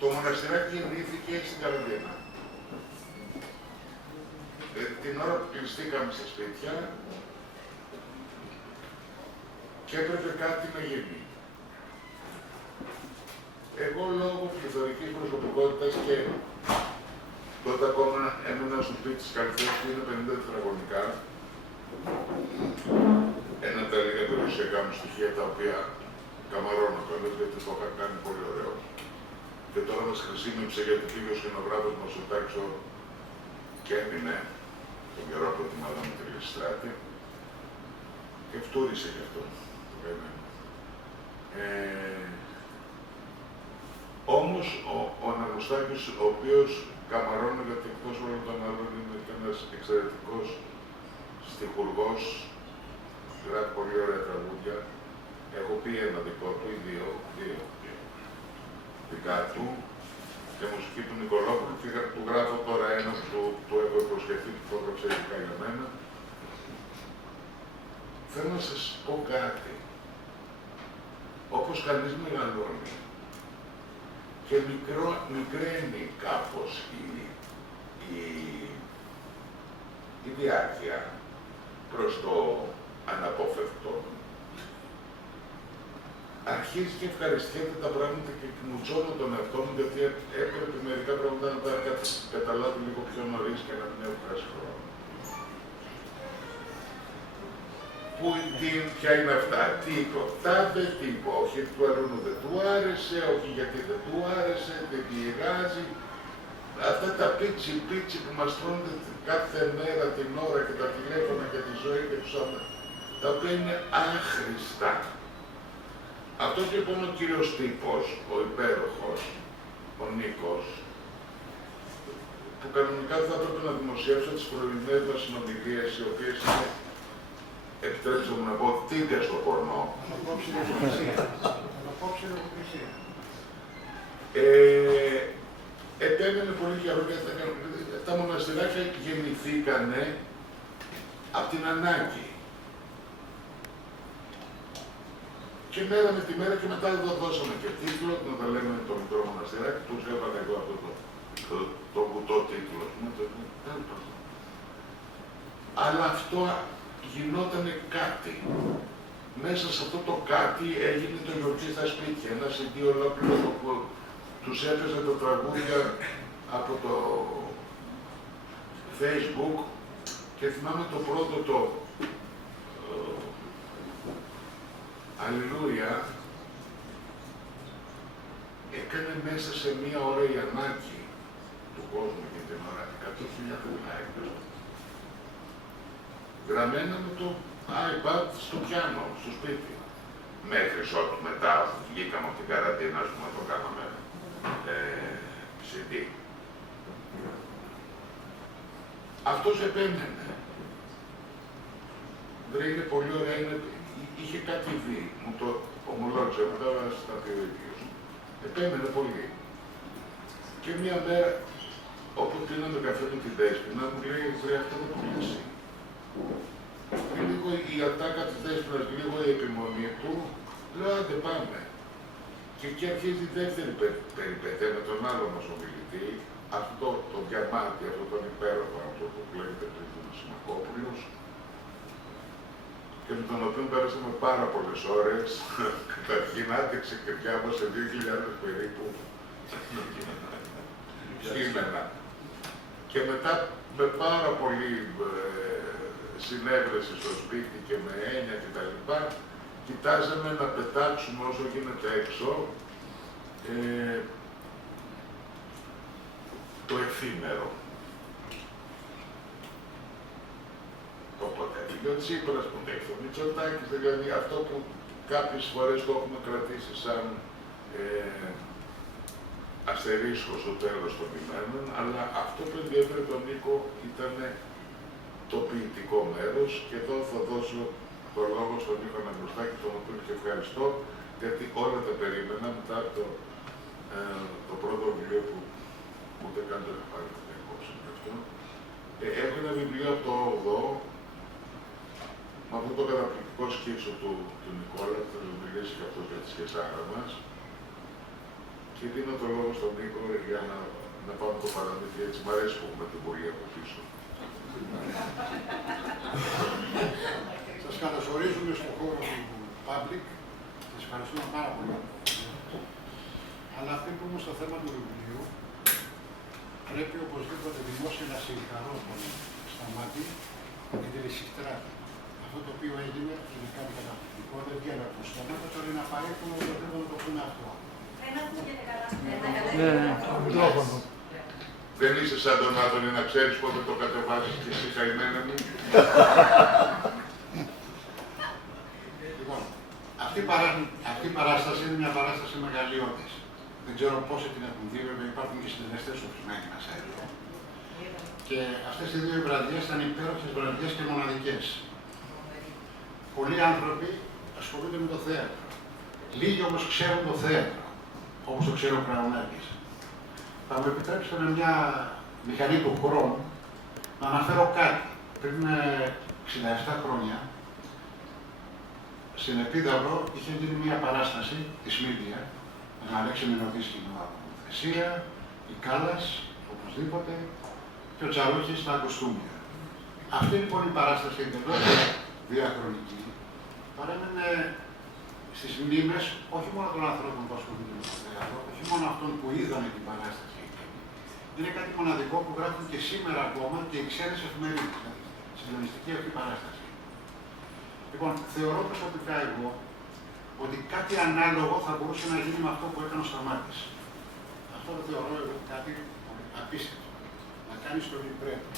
Το μοναστηράκι γεννήθηκε στην Καραντίνα. Την ώρα που κλειστήκαμε στα σπίτια και έπρεπε κάτι να γίνει. Εγώ λόγω πληθωρικής προσωπικότητας και τότε ακόμα έμενα στο σπίτι της Καλυθέας που είναι 50 τετραγωνικά. Ένα από τα λίγα περιουσιακά μου στοιχεία τα οποία καμαρώνω κιόλας γιατί το είχα κάνει πολύ ωραίο. Και τώρα μας χρησιμεύσε γιατί πήγε ο σκηνογράφος μας στο τάξο και έμεινε τον καιρό που ετοιμάζαμε τη Λυσιστράτη και φτούρισε γι' αυτό. Όμως ο Αναγνωστάκης, ο οποίος καμαρώνει γιατί εκτός όλων των άλλων είναι και ένας εξαιρετικός στιχουργός, γράφει πολύ ωραία τραγούδια. Έχω πει ένα δικό του ή δύο δικά του και μουσική του Νικολόπουλου και του γράφω τώρα ένα που του έχω υποσχεθεί που το έγραψε ειδικά για μένα. Θέλω να σας πω κάτι. Όπως κανείς μεγαλώνει και μικραίνει κάπως η διάρκεια προς το αναπόφευκτο. Αρχίζει και ευχαριστιέται τα πράγματα και κνουτσώνω τον εαυτό μου γιατί έπρεπε μερικά πράγματα να τα καταλάβει λίγο πιο νωρίς και να μην έχω χάσει χρόνο. Που ποια είναι αυτά, τι είπα, τάδε, τι είπα, όχι του αλλού δεν του άρεσε, όχι γιατί δεν του άρεσε, δεν πειράζει. Αυτά τα πίτσι που μας τρώνε κάθε μέρα, την ώρα και τα τηλέφωνα και τη ζωή και τους άλλους, τα οποία είναι άχρηστα. Αυτός λοιπόν ο κύριος τύπος, ο υπέροχος, ο Νίκος, που κανονικά θα έπρεπε να δημοσιεύσω τις πρωινές μας συνομιλίες, οι οποίες είναι, επιτρέψτε μου να πω, τίγκα στο πορνό. Επέμενε πολύ καιρό γιατί τα μοναστηράκια γεννηθήκανε από την ανάγκη. Και μέρα με τη μέρα και μετά εδώ δώσαμε και τίτλο, να τα λέμε το μικρό μοναστηράκι, τους έβαλα εγώ αυτό το κουτό τίτλο, αλλά αυτό γινότανε κάτι. Μέσα σε αυτό το κάτι έγινε το γιορτή στα σπίτια, ένα CD ολόκληρο που τους έπαιζε τα τραγούδια από το Facebook και θυμάμαι το πρώτο το Αλληλούια έκανε μέσα σε μία ώρα η ανάγκη του κόσμου για την ώρα 100.000 likes. Γραμμένα με το iPad στο πιάνο, στο σπίτι. Μέχρι ότου μετά βγήκαμε από την καραντίνα, ας πούμε, το κάναμε CD. Αυτός επέμενε. Δεν είναι πολύ ωραία, είχε κάτι δει, μου το ομολόγησε, μετά στα πει ο ίδιος. Επέμενε πολύ. Και μία μέρα, όπου πίναμε καφέ με την Δέσποινα, μου λέει, βρε, αυτό δεν πουλήσει. Λίγο η ατάκα της Δέσποινας, λίγο η επιμονή του, λέω, άντε πάμε. Και εκεί αρχίζει η δεύτερη περιπέτεια με τον άλλο μας ομιλητή, αυτό το διαμάτι, αυτό τον υπέροχο, αυτό που λέγεται Πλήθυνος Συμμαχόπουλος, και με τον οποίο πέρασαμε πάρα πολλές ώρες. Καταρχήν άντεξε και διάβασε 2.000 περίπου κείμενα. Και μετά με πάρα πολύ συνέβρεση στο σπίτι και με έννοια κτλ. Κοιτάζαμε να πετάξουμε όσο γίνεται έξω το εφήμερο. Οπότε, ο Τσίπρας που δέχεται, ο Μητσοτάκης, δηλαδή αυτό που κάποιες φορές το έχουμε κρατήσει σαν αστερίσκο στο τέλος των ημένων, αλλά αυτό που ενδιαφέρει τον Νίκο ήταν το ποιητικό μέρος και εδώ θα δώσω το λόγο στον Νίκο Αναγνωστάκη, τον οποίο και ευχαριστώ, γιατί όλα τα περίμενα μετά το πρώτο βιβλίο που ούτε καν το είχα πάρει την υπόψη με αυτό. Έχω ένα βιβλίο από το 8ο, με αυτό το καταπληκτικό σκίτσο του Νικόλα, που θα μιλήσει και αυτό για τη σκετσάρα μας. Και Και δίνω το λόγο στον Νίκο για να πάμε το παραμύθι. Έτσι, μ' αρέσει που έχουμε την πορεία από πίσω. Σας καλωσορίζουμε στον χώρο του Public. Σας ευχαριστούμε πάρα πολύ. Αλλά αυτή που είμαι στο θέμα του βιβλίου, πρέπει οπωσδήποτε δημόσια να συγχαρώ τον Σταμάτη για τη Λυσιχτράτη. Αυτό το οποίο έγινε είναι κάτι καταπληκτικό, δεν βγαίνει από το στόμα, τώρα είναι απαραίτητο να το πούμε αυτό. Δεν είσαι σαν τον Άδωνη να ξέρεις πότε το κατεβάζεις και εσύ καημένα μου. Λοιπόν, αυτή η παράσταση είναι μια παράσταση μεγαλειώτης. Δεν ξέρω πόσοι την έχουν δει, βέβαια υπάρχουν και συντελεστές ορισμένοι μέσα εδώ. Και αυτές οι δύο βραδιές ήταν υπέροχες βραδιές και μοναδικές. Πολλοί άνθρωποι ασχολούνται με το θέατρο. Λίγοι όμως ξέρουν το θέατρο, όπως το ξέρει ο Κραουνάκης. Θα μου επιτρέψετε με μια μηχανή του χρόνου να αναφέρω κάτι. Πριν 67 χρόνια, στην Επίδαυρο είχε γίνει μια παράσταση της Μύδια, με τον Αλέξη Μηνωτή σκηνοθεσία, η Κάλλας, οπωσδήποτε, και ο Τσαρούχης στα κοστούμια. Αυτή λοιπόν η παράσταση εντελώς διαχρονική παρέμενε στις μνήμες όχι μόνο των ανθρώπων που ασχολούνται με το θέατρο, όχι μόνο αυτών που είδαν την παράσταση. Είναι κάτι μοναδικό που γράφουν και σήμερα ακόμα και οι ξένες εφημερίδες, συγκλονιστική αυτή η παράσταση. Λοιπόν, θεωρώ προσωπικά εγώ ότι κάτι ανάλογο θα μπορούσε να γίνει με αυτό που έκανε ο Σταμάτης. Αυτό το θεωρώ εγώ κάτι απίστευτο. Να κάνεις το λιμπρέτο,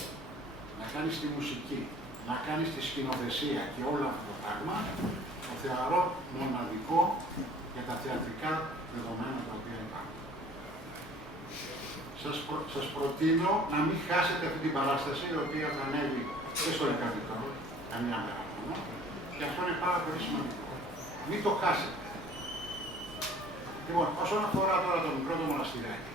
να κάνεις τη μουσική, να κάνεις τη σκηνοθεσία και όλο αυτό το πράγμα, το θεωρώ μοναδικό για τα θεατρικά δεδομένα τα οποία υπάρχουν. Σας προτείνω να μην χάσετε αυτή την παράσταση, η οποία θα ανέβει και στο Λεκαβητό, καμιά μέρα μόνο, και αυτό είναι πάρα πολύ σημαντικό. Μην το χάσετε. Λοιπόν, όσον αφορά τώρα το μικρό το μοναστηράκι,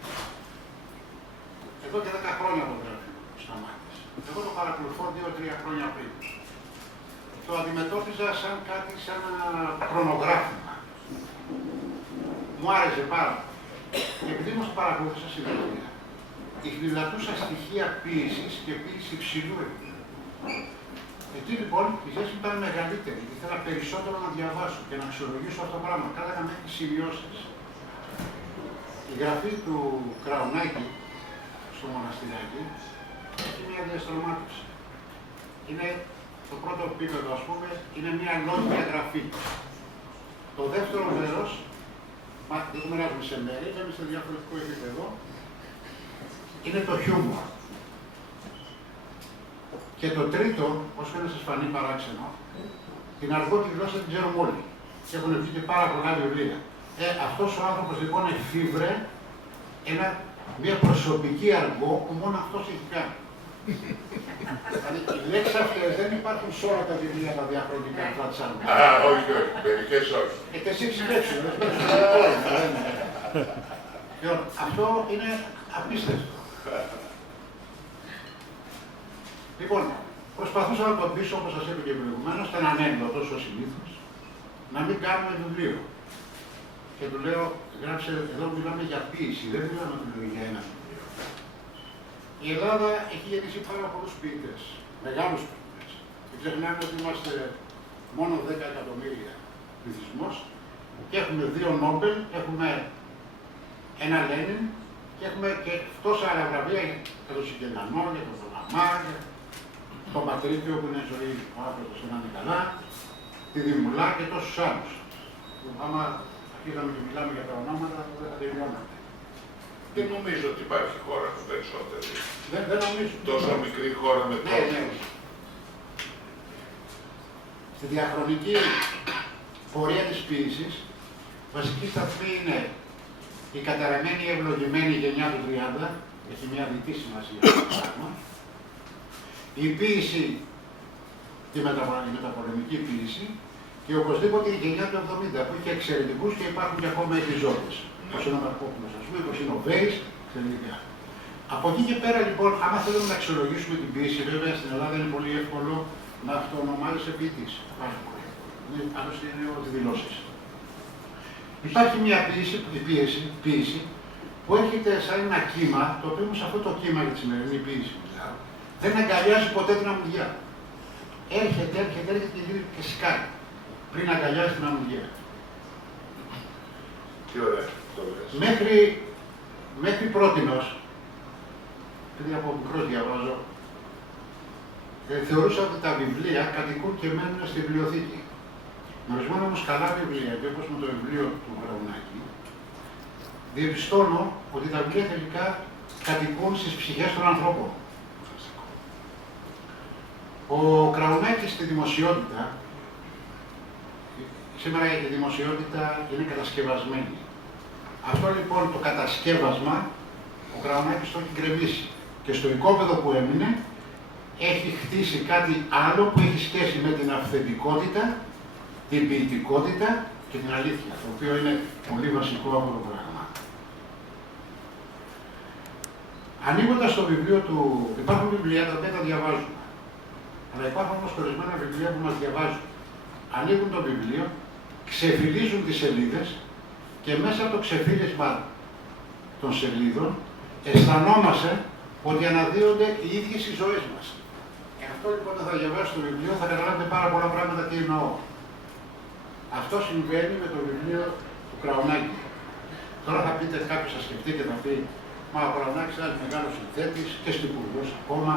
εδώ και 10 χρόνια το γράφει ο Σταμάτης. Εγώ το παρακολουθώ 2-3 χρόνια πριν. Το αντιμετώπιζα σαν κάτι, σαν ένα χρονογράφημα. Μου άρεσε πάρα πολύ. Και επειδή όμως παρακολουθούσα συνέχεια, ιχνηλατούσα στοιχεία ποίησης και ποίηση υψηλού επίπεδου. Εκεί λοιπόν η ζέση μου ήταν μεγαλύτερη. Ήθελα περισσότερο να διαβάσω και να αξιολογήσω αυτό το πράγμα. Κάταγα μέχρι σημειώσεις. Η γραφή του Κραουνάκη στο μοναστηράκι έχει μια διαστρωμάτωση. Είναι το πρώτο επίπεδο, ας πούμε, είναι μια λόγια γραφή. Το δεύτερο μέρος, δεν το μοιράζουμε σε μέρη, είναι σε διαφορετικό επίπεδο, είναι το χιούμορ. Και το τρίτο, όσο να σας φανεί παράξενο, την αργό τη γλώσσα την ξέρουμε όλοι. Και έχουν βγει και πάρα πολλά βιβλία. Αυτός ο άνθρωπος λοιπόν εφήβρε μια προσωπική αργό που μόνο αυτός έχει κάνει. Δηλαδή οι λέξεις αυτές δεν υπάρχουν σε όλα τα βιβλία τα διαχρονικά αυτά της αργού. Α, όχι, όχι, μερικές όχι. Και εσύ λέξεις, αυτό είναι απίστευτο. Λοιπόν, προσπαθούσα να το πείσω, όπως σας είπα και προηγουμένως, ήταν ανέκδοτος ο συνήθως, να μην κάνουμε βιβλίο. Και του λέω, γράψε, εδώ μιλάμε για ποίηση, δεν μιλάμε για ένα βιβλίο. Η Ελλάδα έχει γεννήσει πάρα πολλούς ποιητές, μεγάλους ποιητές. Και ξεχνάμε ότι είμαστε μόνο 10 εκατομμύρια πληθυσμός και έχουμε 2 Νόμπελ, έχουμε ένα Λένιν και έχουμε και τόσα άλλα βραβεία για τον Σικελανό, για τον Δοναμά, για τον Πατρίκιο που είναι ζωή ο άνθρωπος να είναι καλά, τη Δημουλά και τόσους άλλους. Άμα αρχίσαμε και μιλάμε για τα ονόματα, δεν θα τελειώναμε. Δεν νομίζω ότι υπάρχει χώρα με περισσότερη. Δεν νομίζω. Τόσο μικρή χώρα με τόσο. Ναι. Στη διαχρονική πορεία της ποίησης, βασική σταθμή είναι η καταραμένη ευλογημένη γενιά του 30, έχει μια δυτή σημασία αυτό το πράγμα. Η ποίηση, η μεταπολεμική ποίηση και οπωσδήποτε η γενιά του 70 που είχε εξαιρετικούς και υπάρχουν και ακόμα επιζώντες. Όπως είναι ο Μαρκόπουλος, ας πούμε, όπως είναι ο Βέης, εξαιρετικά. Από εκεί και πέρα λοιπόν, άμα θέλουμε να αξιολογήσουμε την ποίηση, βέβαια στην Ελλάδα είναι πολύ εύκολο να αυτοονομάζεσαι ποιητής. Πάρα πολύ εύκολο. Άλλωστε είναι ό,τι δηλώσεις. Υπάρχει μια ποίηση που έρχεται σαν ένα κύμα, το οποίο όμως αυτό το κύμα για τη σημερινή ποίηση μιλάω, δεν αγκαλιάζει ποτέ την αμμουδιά. Έρχεται και σκάει, πριν αγκαλιάζει την αμμουδιά. Τι ωραία το λες. Μέχρι πρότινος, επειδή από μικρός διαβάζω, θεωρούσα ότι τα βιβλία κατοικούν και μένουν στη βιβλιοθήκη. Με ορισμένα όμως καλά βιβλία, και όπως με το βιβλίο του Κραουνάκη, διαπιστώνω ότι τα βιβλία τελικά κατοικούν στις ψυχές των ανθρώπων. Ο Κραουνάκης στη δημοσιότητα, σήμερα η δημοσιότητα είναι κατασκευασμένη. Αυτό λοιπόν το κατασκεύασμα, ο Κραουνάκης το έχει γκρεμίσει. Και στο οικόπεδο που έμεινε, έχει χτίσει κάτι άλλο που έχει σχέση με την αυθεντικότητα, την ποιητικότητα και την αλήθεια, το οποίο είναι πολύ βασικό από το πράγμα. Ανοίγοντας το βιβλίο του, υπάρχουν βιβλία τα οποία τα διαβάζουμε, αλλά υπάρχουν όμως ορισμένα βιβλία που μας διαβάζουν. Ανοίγουν το βιβλίο, ξεφυλίζουν τις σελίδες και μέσα από το ξεφύλισμα των σελίδων αισθανόμαστε ότι αναδύονται οι ίδιες οι ζωές μας. Και αυτό λοιπόν όταν θα διαβάσετε το βιβλίο θα καταλάβετε πάρα πολλά πράγματα τι εννοώ. Αυτό συμβαίνει με το βιβλίο του Κραουνάκη. Τώρα θα πείτε, κάποιος θα σκεφτεί και θα πει, μα ο Κραουνάκης είναι ένας μεγάλος συνθέτης και στιχουργός ακόμα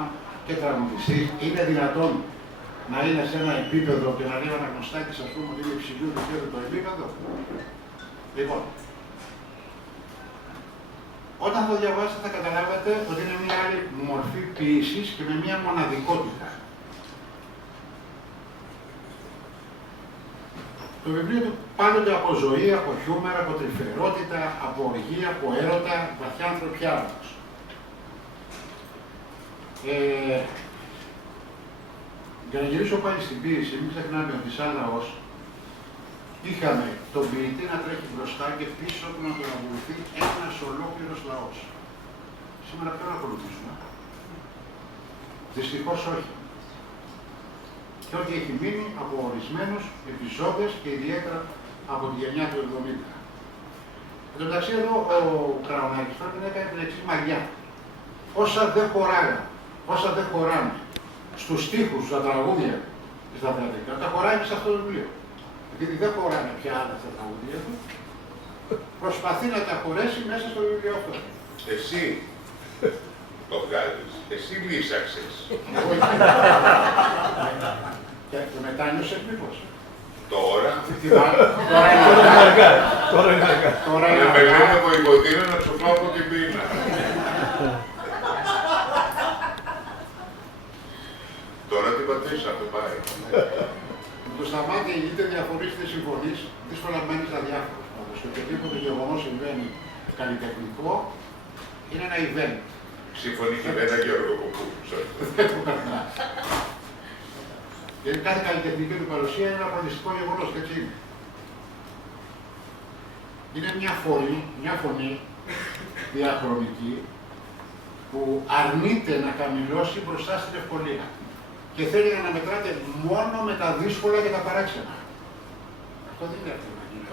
και τραγουδιστής. Είναι δυνατόν να είναι σε ένα επίπεδο και να λέει ο Αναγνωστάκης, ας πούμε, ότι είναι υψηλού επίπεδου το επίπεδο. Λοιπόν, όταν το διαβάσετε θα καταλάβετε ότι είναι μια άλλη μορφή ποίησης και με μια μοναδικότητα. Το βιβλίο του πάνονται από ζωή, από χιούμερ, από τρυφερότητα, από οργή, από έρωτα, βαθιά ανθρωπιά όμως. Για να γυρίσω πάλι στην ποίηση, μην ξεχνάμε ότι σαν λαός είχαμε τον ποιητή να τρέχει μπροστά και πίσω του να τον ακολουθεί ένας ολόκληρος λαός. Σήμερα ποιον ακολουθήσουμε? Δυστυχώς όχι. Και ό,τι έχει μείνει από ορισμένους επιζώντες και ιδιαίτερα από τη γενιά του 70. Εν τω μεταξύ εδώ ο Κραουνάκης πρέπει να έκανε την εξής μαγιά. Όσα δεν χωράνε στους στίχους, στα τραγούδια και στα θεατρικά, τα χωράει σε αυτό το βιβλίο. Επειδή δεν χωράνε πια άλλα στα τραγούδια του, προσπαθεί να τα χωρέσει μέσα στο βιβλίο αυτό. Εσύ το βγάζεις, εσύ λύσαξες. Και μετάνιωσες μήπως? Τώρα. Τώρα είναι αργά. Με λένε βοηθοτήρα να σου πάω από την πείνα. Τώρα την πατήσαμε, πάει. Με το Σταμάτη είτε διαφορείς είτε συμφωνείς, δύσκολα μένεις αδιάφορος. Πάντως, οτιδήποτε γεγονός συμβαίνει καλλιτεχνικό είναι ένα event. Σύμφωνη κυβέρνα και ορκοκοπού. Δεν το περνάς. Γιατί κάθε καλλιτεχνική του παρουσία είναι ένα πολιτιστικό γεγονός, έτσι είναι. Είναι μια φωνή διαχρονική που αρνείται να χαμηλώσει μπροστά στην ευκολία. Και θέλει να αναμετράται μόνο με τα δύσκολα και τα παράξενα. Αυτό δεν είναι εύκολο να γίνει.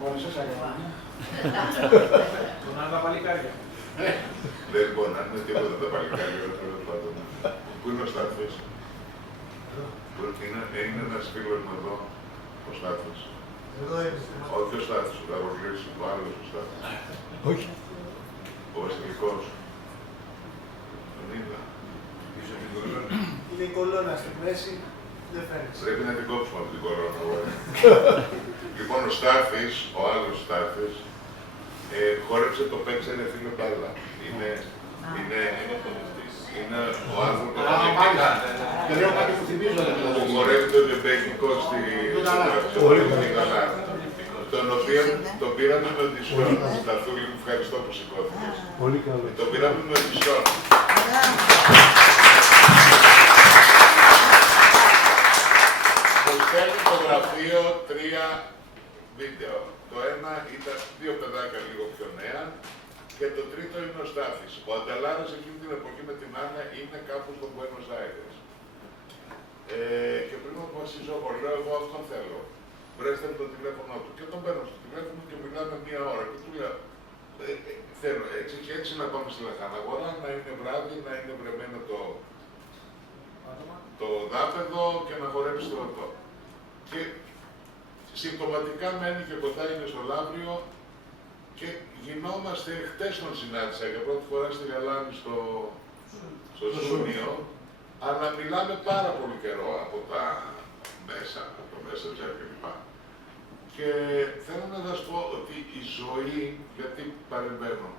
Μόνο σας αγαπάμε. Πονάνε τα παλικάρια. Δεν πονάνε τίποτα τα παλικάρια, τέλος πάντων. Πού είναι ο Στάθος? Είναι ένας φίλος μου εδώ, ο Στάθος. Εδώ είναι. Όχι ο Στάθος, ο Καρολής, ο άλλος ο Στάθος. Όχι. Ο βασιλικός. Τον είδα. Είναι η κολόνα στη μέση, δεν φαίνεται. Πρέπει να την κόψουμε από την κορώνα. Λοιπόν, ο Στάθης, ο άλλος Στάθης, χόρεψε το παίξανε φίλο μπάλα. Είναι ο άνθρωπος Και λέω κάτι που θυμίζω. που χορεύει το λεμπέκικο στην Ελλάδα. Τον οποίο τον πήραμε με οντισιόν. Σταθούλη μου, ευχαριστώ που σηκώθηκες. Πολύ καλό. Τον πήραμε με οντισιόν. Μου στέλνει το γραφείο 3 βίντεο. Το ένα ήταν 2 παιδάκια λίγο πιο νέα και το τρίτο είναι ο Στάθης. Ο Ανταλάρας εκείνη την εποχή με την Άννα είναι κάπου στο Buenos Aires. Και πριν μου αποφασίζω, λέω εγώ αυτόν θέλω. βρέστε με το τηλέφωνο του. Και τον παίρνω στο τηλέφωνο και μιλάμε μία ώρα. Και του λέω, θέλω έτσι και έτσι να πάμε στη Λαχαναγορά, να είναι βράδυ, να είναι βρεμένο το δάπεδο και να χορέψει το ρωτό. Και συμπτωματικά μένει και κοντά είναι στο Λαύριο και γινόμαστε, χτες τον συνάντησα για πρώτη φορά στη Γαλάνη στο Ζούνιο, αλλά μιλάμε πάρα πολύ καιρό από τα μέσα, από το Messenger κλπ. Και θέλω να σας πω ότι η ζωή, γιατί παρεμβαίνω,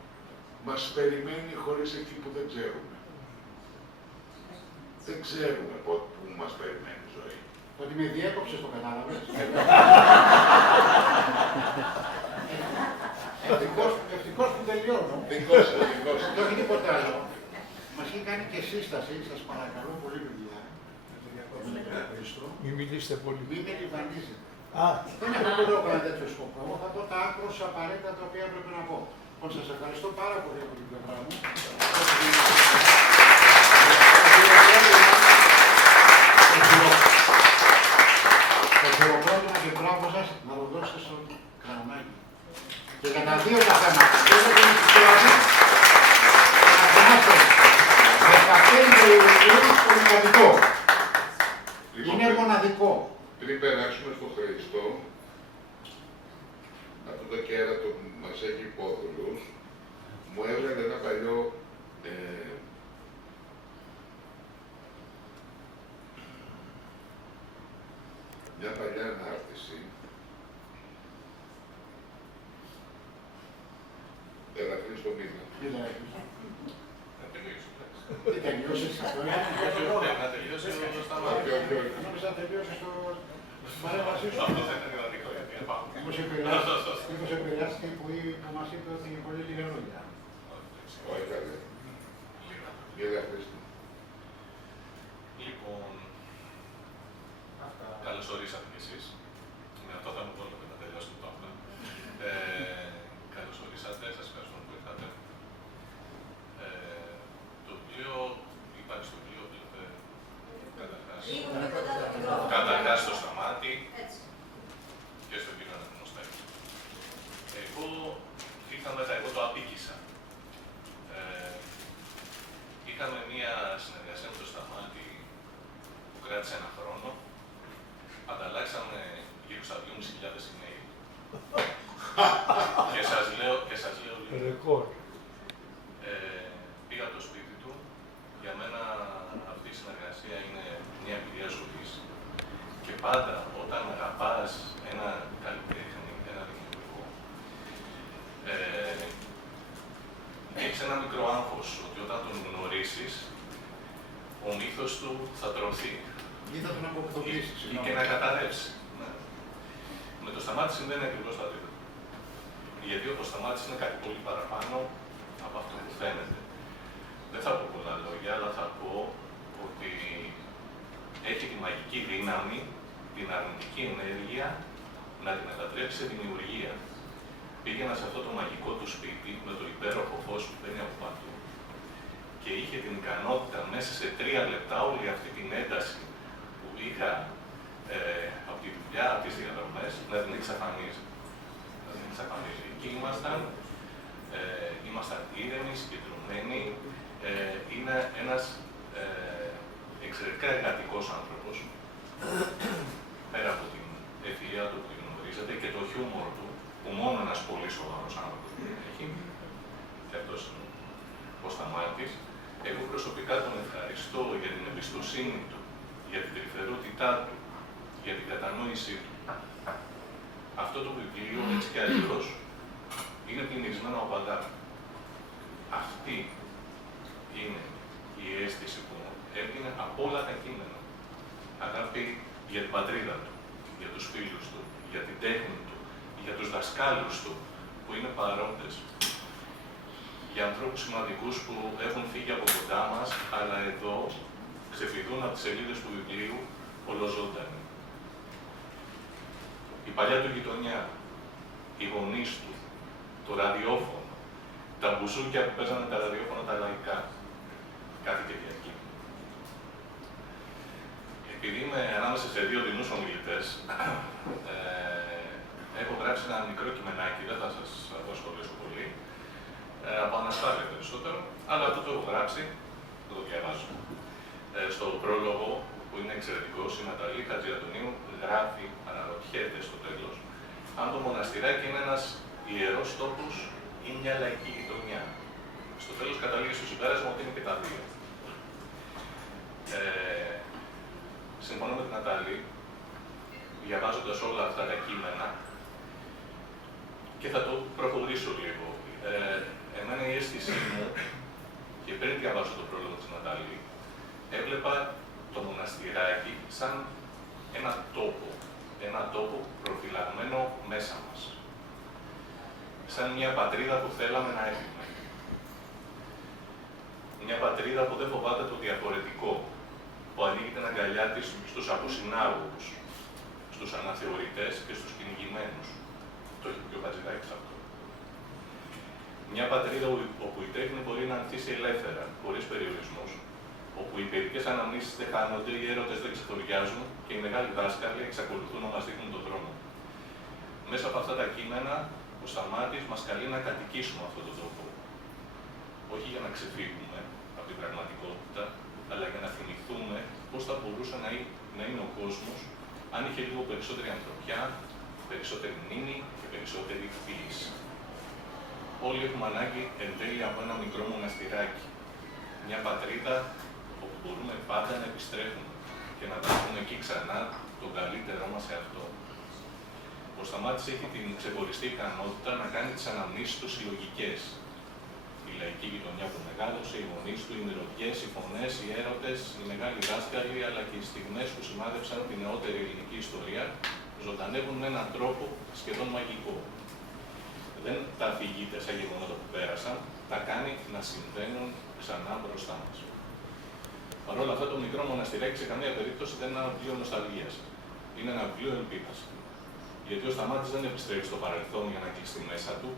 μας περιμένει χωρίς εκεί που δεν ξέρουμε. Δεν ξέρουμε πού μας περιμένει η ζωή. Ότι με διέκοψες το κατάλαβες. Ευτυχώς που τελειώνω. Δικός. Δεν έχει τίποτα άλλο. Μας έχει κάνει και σύσταση, σας παρακαλώ πολύ παιδιά. Μην μιλήσετε πολύ. Μην με λιβανίζετε. Α, Δεν έχω ποτέ έκανα τέτοιο σκοπό. Εγώ θα πω τα άκρως απαραίτητα τα οποία πρέπει να πω. Λοιπόν, σας ευχαριστώ πάρα πολύ από την πλευρά μου. Το χειροκρότημα και μπράβο σας να το δώσετε στον Κραουνάκη. Και για τα δύο τα θέματα. Και δεν είναι δηλαδή. Να θυμάστε, 15 Ιουλίου στο Λιγαδικό. Είναι μοναδικό. Πριν περάσουμε στο Χριστό, αυτό το κέρατο που μας έχει υπόδουλους, μου έβγαλε ένα παλιό μια παλιά ανάρτηση. Έλα, Χρήστο, μήνα. Τι τελειώσεις αυτό, Να τελειώσει ο Σταμάτης. νόμιζα να τελειώσεις το παρέμβασή σου. Αυτό θα ήταν ιδανικό, γιατί είναι πάνω. Μήπως επηρεάστηκε που μας είπε ότι είναι πολύ λίγα λόγια. Όχι, καλέ. Έλα, Χρήστο. Λοιπόν, καλώς ορίσατε κι εσείς. Με αυτό θα μου πω να τελειώσουμε το αυτό. Καλώς ορίσατε, σας ευχαριστώ που ήρθατε. Το βιβλίο, υπάρχει στο βιβλίο, βλέπετε, καταρχάς στο Σταμάτη και στο κύριο Αναγνωστάκη. Εγώ ήρθα μετά, εγώ το απίκησα. Είχαμε μία συνεργασία με το Σταμάτη που κράτησε ένα χρόνο. Ανταλλάξαμε γύρω στα 2.500 email. και σας λέω λίγο. ρεκόρ. Πήγα από το σπίτι του. Για μένα αυτή η συνεργασία είναι μια εμπειρία ζωής. Και πάντα όταν αγαπάς ένα καλλιτέχνη, ένα δημιουργό, έχεις ένα μικρό άγχος ότι όταν τον γνωρίσεις, ο μύθος του θα τρωθεί. Ή θα τον αποκοπήσεις. Ή και να καταρρεύσει. Ναι. Με το Σταμάτη συμβαίνει ακριβώς το αντίθετο. Γιατί ο Σταμάτης είναι κάτι πολύ παραπάνω από αυτό που φαίνεται. Δεν θα πω πολλά λόγια, αλλά θα πω ότι έχει τη μαγική δύναμη, την αρνητική ενέργεια, να την μετατρέψει σε δημιουργία. Πήγαινα σε αυτό το μαγικό του σπίτι με το υπέροχο φως που μπαίνει από παντού και είχε την ικανότητα μέσα σε 3 λεπτά όλη αυτή την ένταση που είχα από τη δουλειά, από τις διαδρομές, να την εξαφανίζει. Εκεί ήμασταν ήρεμοι, συγκεντρωμένοι. Είναι ένας εξαιρετικά εργατικός άνθρωπος, πέρα από την ευφυΐα του που την γνωρίζετε και το χιούμορ του, που μόνο ένας πολύ σοβαρός άνθρωπος έχει, και αυτός είναι ο Σταμάτης. Εγώ προσωπικά τον ευχαριστώ για την εμπιστοσύνη του, για την τρυφερότητά του, για την κατανόησή του. Αυτό το βιβλίο, έτσι κι αλλιώς, είναι πλημμυρισμένο από αγάπη. Αυτή είναι η αίσθηση που έμεινε από όλα τα κείμενα. Αγάπη για την πατρίδα του, για τους φίλους του, για την τέχνη του, για τους δασκάλους του, που είναι παρόντες. Για ανθρώπους σημαντικούς που έχουν φύγει από κοντά μας, αλλά εδώ ξεφυδούν από τις σελίδες του βιβλίου ολοζώντανοι. Η παλιά του γειτονιά, οι γονείς του, το ραδιόφωνο, τα μπουζούκια που παίζανε τα ραδιόφωνα τα λαϊκά, κάθε Κυριακή. επειδή είμαι ανάμεσα σε δύο δεινούς ομιλητές, έχω γράψει ένα μικρό κειμενάκι, δεν θα σας το ασχολήσω πολύ, από αναστάλεια περισσότερο, αλλά αυτό το έχω γράψει, θα το διαβάζω. Στο πρόλογο, που είναι εξαιρετικός, η Ναταλή Χατζιαντονίου γράφει, αναρωτιέται στο τέλος, αν το μοναστηράκι είναι ένας ιερός τόπος ή μια λαϊκή γειτονιά. Στο τέλος καταλήγει στο συμπέρασμα ότι είναι και τα δύο. Συμφωνώ με την Ναταλή, διαβάζοντας όλα αυτά τα κείμενα, και θα το προχωρήσω λίγο. Εμένα η αίσθησή μου, και πριν διαβάσω το πρόλογο της Ναταλή, έβλεπα το μοναστηράκι σαν ένα τόπο προφυλαγμένο μέσα μας. Σαν μια πατρίδα που θέλαμε να έχουμε. Μια πατρίδα που δεν φοβάται το διαφορετικό, που ανοίγει την αγκαλιά της στους αποσυνάγωγους, στους αναθεωρητές και στους κυνηγημένους. Το έχει πει ο Χατζηδάκης αυτό. Μια πατρίδα όπου η τέχνη μπορεί να ανθίσει ελεύθερα, χωρίς περιορισμούς, όπου οι παιδικές αναμνήσεις δεν χάνονται, οι έρωτες δεν ξεχωριάζουν και οι μεγάλοι δάσκαλοι εξακολουθούν να μας δείχνουν τον δρόμο. Μέσα από αυτά τα κείμενα, ο Σταμάτης μας καλεί να κατοικήσουμε αυτόν τον τόπο. Όχι για να ξεφύγουμε από την πραγματικότητα, αλλά για να θυμηθούμε πώς θα μπορούσε να είναι ο κόσμος αν είχε λίγο περισσότερη ανθρωπιά, περισσότερη μνήμη και περισσότερη ποίηση. Όλοι έχουμε ανάγκη εν τέλει από ένα μικρό μοναστηράκι. Μια πατρίδα όπου μπορούμε πάντα να επιστρέφουμε και να βρίσκουμε εκεί ξανά τον καλύτερό μας εαυτό. Ο Σταμάτης έχει την ξεχωριστή ικανότητα να κάνει τις αναμνήσεις του συλλογικές. Η λαϊκή γειτονιά που μεγάλωσε, οι γονείς του, οι μυρωδιές, οι φωνές, οι έρωτες, οι μεγάλοι δάσκαλοι, αλλά και οι στιγμές που σημάδεψαν την νεότερη ελληνική ιστορία, ζωντανεύουν με έναν τρόπο σχεδόν μαγικό. Δεν τα αφηγείται σαν γεγονότα που πέρασαν, τα κάνει να συμβαίνουν ξανά μπροστά μας. Παρ' όλα αυτά, το μικρό μοναστηράκι σε καμία περίπτωση δεν είναι ένα βιβλίο νοσταλγίας. Είναι ένα βιβλίο ελπίδας. Γιατί ο Σταμάτης δεν επιστρέφει στο παρελθόν για να κλειστεί μέσα του,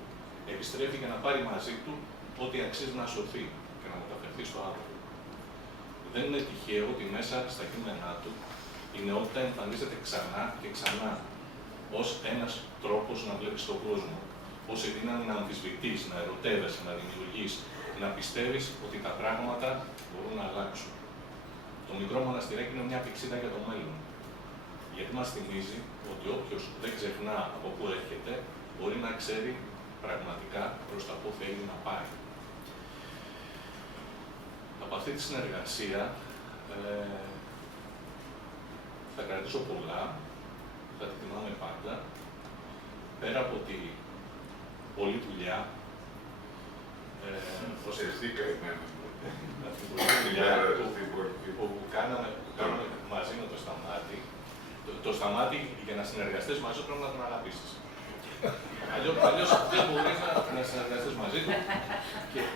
επιστρέφει για να πάρει μαζί του ό,τι αξίζει να σωθεί και να μεταφερθεί στο αύριο. Δεν είναι τυχαίο ότι μέσα στα κείμενά του η νεότητα εμφανίζεται ξανά και ξανά ως ένας τρόπος να βλέπεις τον κόσμο. Ως η δύναμη να αμφισβητείς, να ερωτεύεσαι, να δημιουργείς, να πιστεύεις ότι τα πράγματα μπορούν να αλλάξουν. Το μικρό μοναστηράκι είναι μια πηξίδα για το μέλλον. Γιατί μας θυμίζει ότι όποιος δεν ξεχνά από πού έρχεται, μπορεί να ξέρει πραγματικά προς τα πού θέλει να πάει. Από αυτή τη συνεργασία θα κρατήσω πολλά, θα τη θυμάμαι πάντα. Πέρα από τη πολλή δουλειά, Προσεστήκα εμένα. αυτή την πολλή δουλειά που κάναμε μαζί με το Σταμάτη. Το Σταμάτη, για να συνεργαστείς μαζί του, πρέπει να τον αγαπήσεις. Αλλιώς δεν μπορείς να συνεργαστείς μαζί του.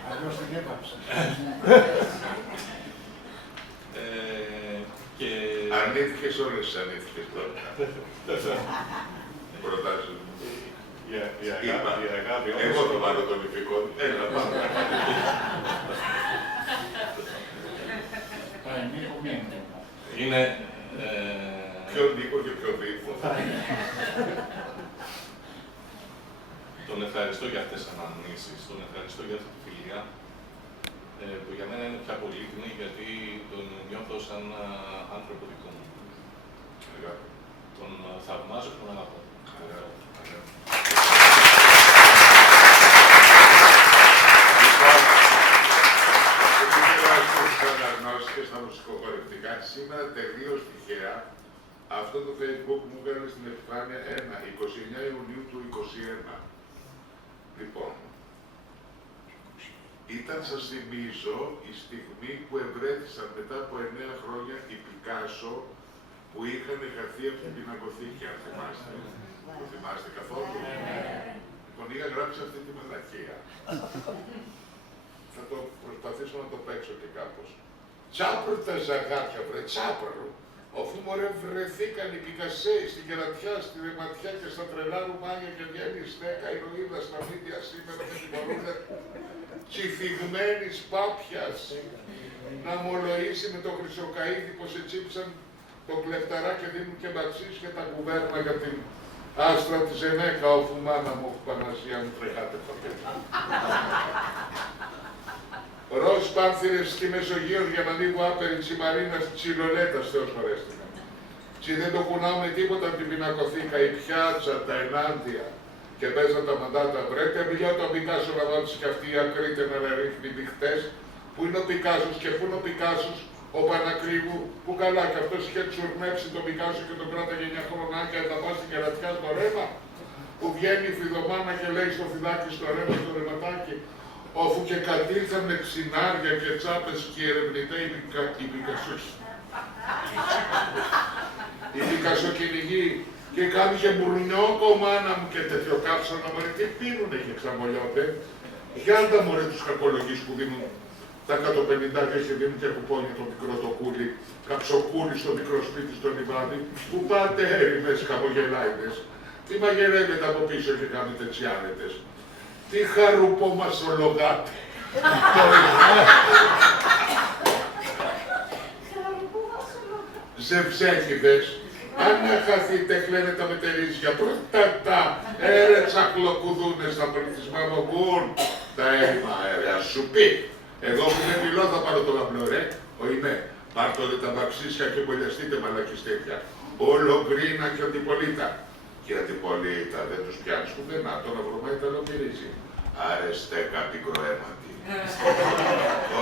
Αλλιώς την έπαψε. Αρνήθηκες όλες τις αρνήθηκες τώρα. Προτάσεις μου. Η αγάπη όμως... Εγώ το πάρω τον ηθικό. Έλα, πάμε. Είναι... Ποιο Νίκο και ποιο Δήμο. Τον ευχαριστώ για αυτές τις αναμνήσεις, τον ευχαριστώ για αυτή τη φιλία, που για μένα είναι πια πολύτιμη, γιατί τον νιώθω σαν άνθρωπο δικό μου. Τον θαυμάζω και τον αγαπώ. Και στα μουσικοχορευτικά, σήμερα τελείως τυχαία αυτό το Facebook μου έκανε στην επιφάνεια 29 Ιουνίου του 2021. Λοιπόν, ήταν, σας θυμίζω, η στιγμή που ευρέθησαν μετά από 9 χρόνια οι Πικάσο που είχαν χαθεί από την πινακοθήκη, αν θυμάστε. Το θυμάστε καθόλου? Λοιπόν, είχα γράψει αυτή τη μαλακία. Θα το προσπαθήσω να το παίξω και κάπως. Τσάπρου τα ζαγάρια, βρε τσάπρου, αφού μωρέ βρεθήκαν οι Πικασέοι στην κερατιά, στη ρεματιά και στα τρελά ρουμάνια και βγαίνει στέκα ηρωίδα στα μύντια σήμερα και τιμωρούνε τσιφιγμένης πάπιας να ομολογήσει με το χρυσοκαΐδι πως ετσίψαν το κλεφταρά και δίνουν και μπαξίς και τα κουβέρνα για την άστρα της Ενέκα, όπου μάνα μου, Πανασία μου, τρεχάτε το παιδί. Ροζ πάνθυρες στη Μεσογείο για να ανοίγω άπερη τσιμαρίνα τσιλολέτας, Θεός χωρέστηκα. Τσι δεν το κουνάω με τίποτα από την πινακοθήκα, η πιάτσα, τα ενάντια και παίζαν τα μαντάτα. Βρέτε μιλιό τον Πικάσο να δώσει και αυτή η ακρίτε να ρίχνει διχτές. Πού είναι ο Πικάσος και πού είναι ο Πικάσος, ο Πανακρίβου, που καλά κι αυτός είχε τσουρνέψει τον Πικάσο και τον κράταγε 9 χρονάκια να πάει στην κερατιά στο ρέμα. Που βγαίνει η Φιδωμάνα και λέει στο φιδάκι στο ρέμα, στο ρεματάκι, όπου και κατήλθαν με ξινάρια και τσάπες και οι ερευνητές οι Πικασοκυνηγοί και κάνει και μπουρνιόκο μάνα μου και τέτοιο κάψανα μωρέ, τι πίνουνε και ξαμολιώτε. Γιάντα μωρέ τους κακολογείς που δίνουν τα 150 και δίνουν και κουπόνια το μικρό το κούλι, καψοκούλι στο μικρό σπίτι στο λιβάδι, που πάτε έρημες χαμογελάιδες. Τι μαγειρεύετε από πίσω και κάνετε τσιάνετες. Τι χαρουπό μας ολογάτε. Ζευζέχιδες, αν χαθείτε κλαίνε τα μετερίζια, πρωτατά, τσακλοκουδούνες στα πληθυσμά μογκούν, τα έρημα αέρια σου πει. Εγώ που δεν μιλώ θα πάρω το λαμπλό ρε, είμαι, πάρτω ρε τα μπαξίσια και πολιαστείτε μαλακής τέτοια. Όλο γκρίνα και αντιπολίτα. Και αντιπολίτα δεν τους πιάνεις πουθενά, τον Αβρωμάη τα λομυρίζει. Άρεστε καπικροαίματι.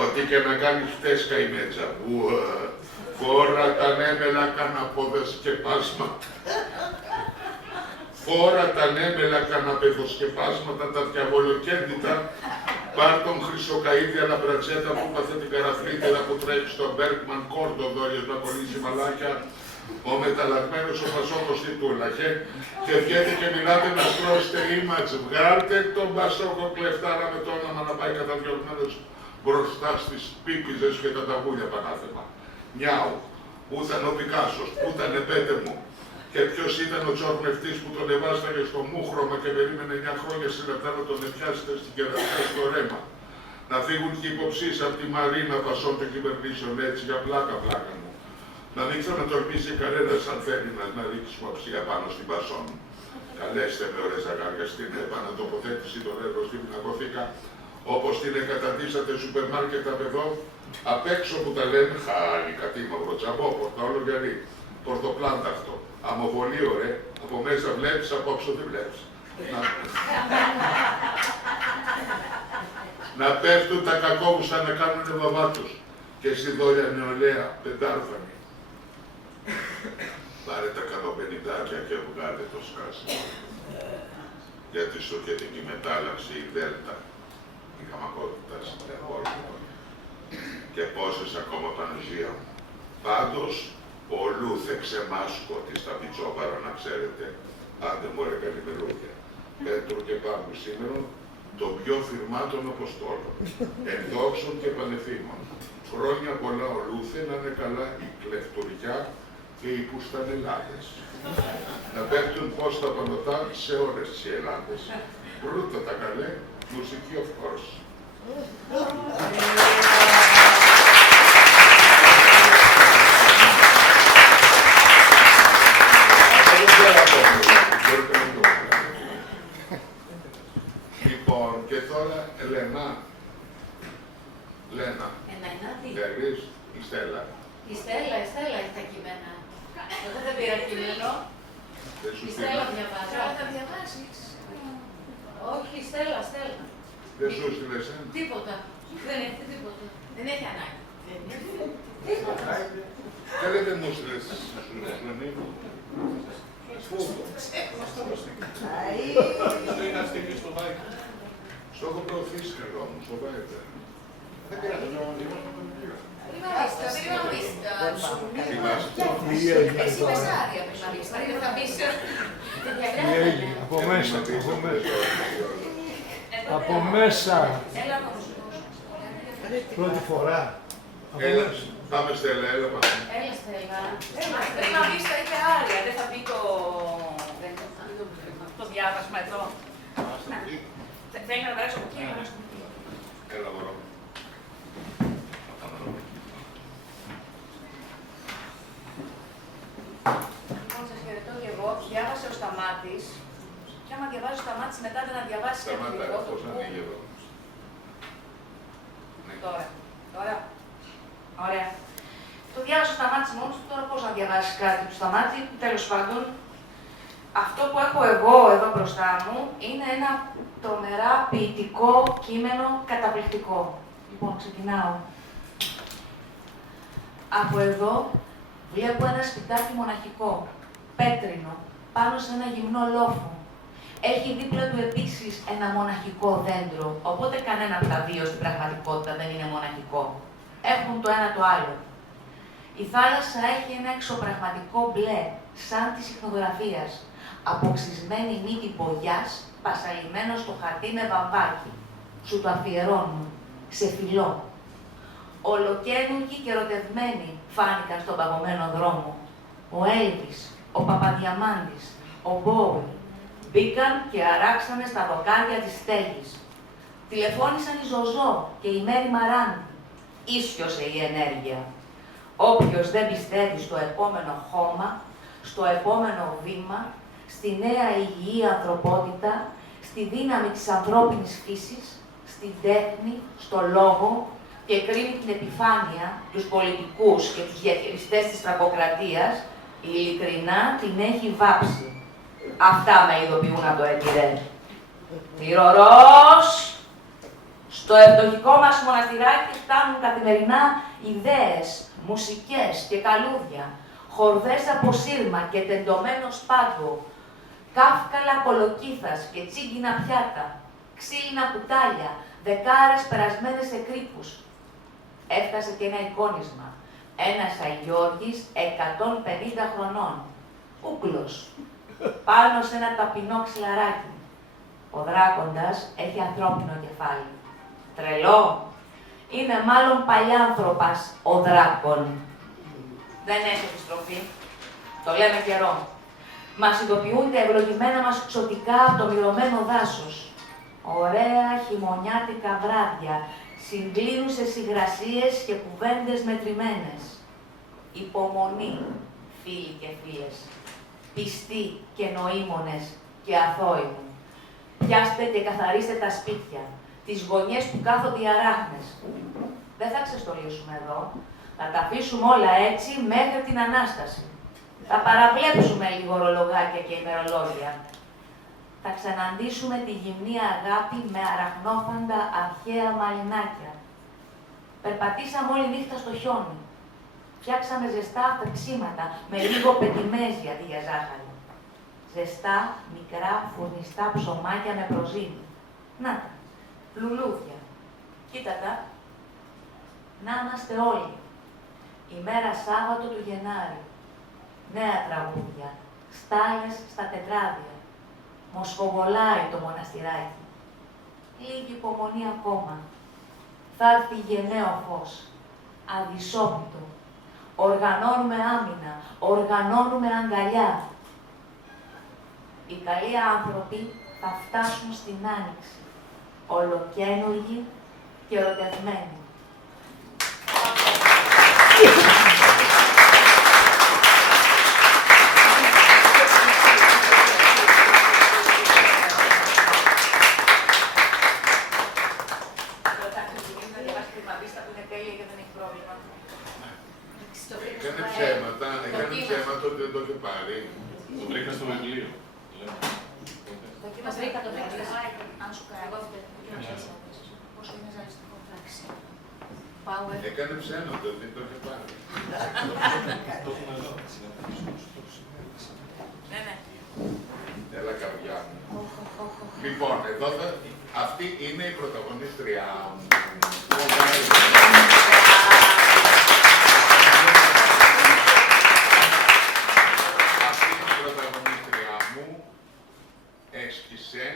Ό,τι και να κάνεις χτες καημέτσα. Φόρα τα νέμελα καναπόδες και πάσματα. Φόρα τα νέμελα καναπεδοσκεπάσματα, τα διαβολοκέντητα. Πάρ' τον Χρυσοκαΐδη Αλαμπρατζέτα που πάθε την καραφλίτερα που τρέχει στον Μπέρκμαν κόρτο δόλιος να κολλήσει μαλάκια. Ο μεταλλαγμένος ο Πασόκος τι τούλαχε και βγαίνει και μιλάτε να στρώσετε image. Βγάλτε τον Πασόκο κλεφτάρα με το όνομα να πάει καταδιωγμένος μπροστά στις πίπιζες και τα ταβούλια πανάθεμα. Νιάου, που ήταν ο Πικάσος, που ήταν πέτε μου. Και ποιος ήταν ο τσόρνευτής που τον εβάσταγε στο μούχρωμα και περίμενε 9 χρόνια σε λεπτά να τον επιάσετε στην κερατιά στο ρέμα. Να φύγουν και υποψίες από τη Μαρίνα Πασών των κυβερνήσεων έτσι για πλάκα μου. Να μην ξανατορμήσει κανένας αν θέλει να ρίξει υποψία πάνω στην Πασών. Καλέστε με ωραία ζαγάρια στην επανατοποθέτηση των έργων στην πινακοθήκα, όπως την εγκαταντήσατε σούπερ μάρκετ απ' εδώ, απ' έξω που τα λένε χάρη, κατή μαύρο τσαμπό, πορτόλο γυαλί, πορτοπλάντα αυτό. Αμοβολή ωραία, από μέσα βλέπεις, από όψο δεν βλέπεις. Να πέφτουν τα κακόβουστα να κάνουνε βαβάτους και στη δόλια νεολαία, πεντάρφανη. Πάρε τα 150 και βγάλε το σκάσι. Γιατί σου είχε την μετάλλαξη η Δέλτα, η χαμακότητα στην Ευρώπη. Και πόσες ακόμα Πανουζία μου. Πάντως, ο Λούθε ξεμάσκω της στα πιτσόβαρα να ξέρετε. Άντε μωρέ καλημερούδια. Πέτρο και Παύλου σήμερα, των πιο φυρμάτων Αποστόλων. Ενδόξων και πανεφήμων. Χρόνια πολλά ο Λούθε να είναι καλά η κλεφτουριά και οι πουστανελάδες. Να πέφτουν πώς τα πανωτά σε όλες τις Ελλάδες. Πρώτα τα καλέ, μουσική of course. Λοιπόν, και τώρα Ελένα. Λένα. Θέλεις η Στέλλα. Η Στέλλα έχει τα κείμενα. Εγώ δεν πήρα κείμενο. Η Στέλλα διαβάζει. Τώρα θα διαβάσεις. Όχι, η Στέλλα. Δεν σου έστειλε εσένα. Τίποτα. Δεν έχει τίποτα. Δεν έχει ανάγκη. Τίποτα. Θέλετε μου έστειλες. Στο έχω προωθήσει καλό μου, στο Viber. Δεν πειράζει, Εσύ μεσάρια μεσάρια, δεν θα πεις. Από μέσα, από μέσα. Έλα όμως. Πρώτη φορά. Έλα, πάμε Στέλλα, έλα πάμε. Έλα Στέλλα. Πρέπει να πεις τα είπε άρια, δεν θα πει το διάβασμα εδώ. Θέλει να περάσω από εκεί, να περάσω από εκεί. Έλα μωρό. σταμάτησε μετά να διαβάσει κάτι Σταμάτα, δικό του. πώς ανοίγει εδώ. Ναι. Τώρα. Ωραία. Το διάβασε ο Σταμάτης μόνος του, τώρα πώς να διαβάσει κάτι του Σταμάτη. Τέλος πάντων, αυτό που έχω εγώ εδώ μπροστά μου είναι ένα τρομερά ποιητικό κείμενο καταπληκτικό. Λοιπόν, ξεκινάω. Από εδώ βλέπω ένα σπιτάκι μοναχικό, πέτρινο, πάνω σε ένα γυμνό λόφο. Έχει δίπλα του επίσης ένα μοναχικό δέντρο, οπότε κανένα από τα δύο στην πραγματικότητα δεν είναι μοναχικό. Έχουν το ένα το άλλο. Η θάλασσα έχει ένα εξωπραγματικό μπλε, σαν της ιχνογραφίας, αποξισμένη μύτη μπογιάς, πασαλιμένο στο χαρτί με βαμβάκι. Σου το αφιερώνω, σε φιλό. Ολοκαίνουργοι και ερωτευμένοι φάνηκαν στον παγωμένο δρόμο. Ο Έλβης, ο Παπαδιαμάντης, ο Μπόουι μπήκαν και αράξανε στα δοκάρια της στέγης. Τηλεφώνησαν η Ζωζό και η Μέρη Μαράντη. Ίσιοσε η ενέργεια. Όποιος δεν πιστεύει στο επόμενο χώμα, στο επόμενο βήμα, στη νέα υγιή ανθρωπότητα, στη δύναμη της ανθρώπινης φύσης, στην τέχνη, στο λόγο και κρίνει την επιφάνεια, τους πολιτικούς και τους διαχειριστές της τραποκρατίας, ειλικρινά την έχει βάψει. Αυτά με ειδοποιούν από το ΕΚΙΡΕ. Τυρορός! Στο ευδοχικό μας μοναστηράκι φτάνουν καθημερινά ιδέες, μουσικές και καλούδια, χορδές από σύρμα και τεντωμένο σπάγκο, κάφκαλα κολοκύθας και τσίγκινα πιάτα, ξύλινα κουτάλια, δεκάρες περασμένες σε κρύπους. Έφτασε και ένα εικόνισμα. Ένας Αγιώργης 150 χρονών, ούκλος, πάνω σε ένα ταπεινό ξυλαράκι. Ο δράκοντας έχει ανθρώπινο κεφάλι. Τρελό. Είναι μάλλον παλιάνθρωπας ο δράκον. Δεν έχει επιστροφή. Το λέμε καιρό. Μας ειδοποιούν τα ευλογημένα μας ξωτικά από το μυρωμένο δάσος. Ωραία χειμωνιάτικα βράδια, συγκλίνουσες υγρασίες και κουβέντες μετρημένες. Υπομονή, φίλοι και φίλες. Πιστοί και νοήμονες και αθώοι μου. Πιάστε και καθαρίστε τα σπίτια, τις γωνιές που κάθονται οι αράχνες. Δεν θα ξεστολίσουμε εδώ. Θα τα αφήσουμε όλα έτσι μέχρι την Ανάσταση. Θα παραβλέψουμε λίγο ορολογάκια και ημερολόγια. Θα ξαναντήσουμε τη γυμνή αγάπη με αραχνόφαντα αρχαία μαλλινάκια. Περπατήσαμε όλη νύχτα στο χιόνι. Φτιάξαμε ζεστά τρεξίματα με λίγο πετιμέζι αντί για ζάχαρη. Ζεστά, μικρά, φουρνιστά ψωμάκια με προζύμι. Να τα, λουλούδια. Κοίτα τα. Να είμαστε όλοι. Ημέρα Σάββατο του Γενάρη. Νέα τραγούδια. Στάλες στα τετράδια. Μοσχοβολάει το μοναστηράκι. Λίγη υπομονή ακόμα. Θα έρθει γενναίο φως. Αδυσόπιτο. Οργανώνουμε άμυνα. Οργανώνουμε αγκαλιά. Οι καλοί άνθρωποι θα φτάσουν στην Άνοιξη. Ολοκαίνουργοι και ερωτευμένοι. Έκανε ψέματα ότι δεν το είχε πάρει. Το βρήκα στο βιβλίο. Μας βρήκα το βιβλίο. Αν σου κάνω. Πόσο είναι ζαλιστικό πράξη. Έκανε ψέματα ότι δεν το είχε πάρει. Το έχουμε εδώ. Ναι. Έλα καρδιά μου. Λοιπόν, εδώ αυτή είναι η πρωταγωνίστριά μου. Έσκησε,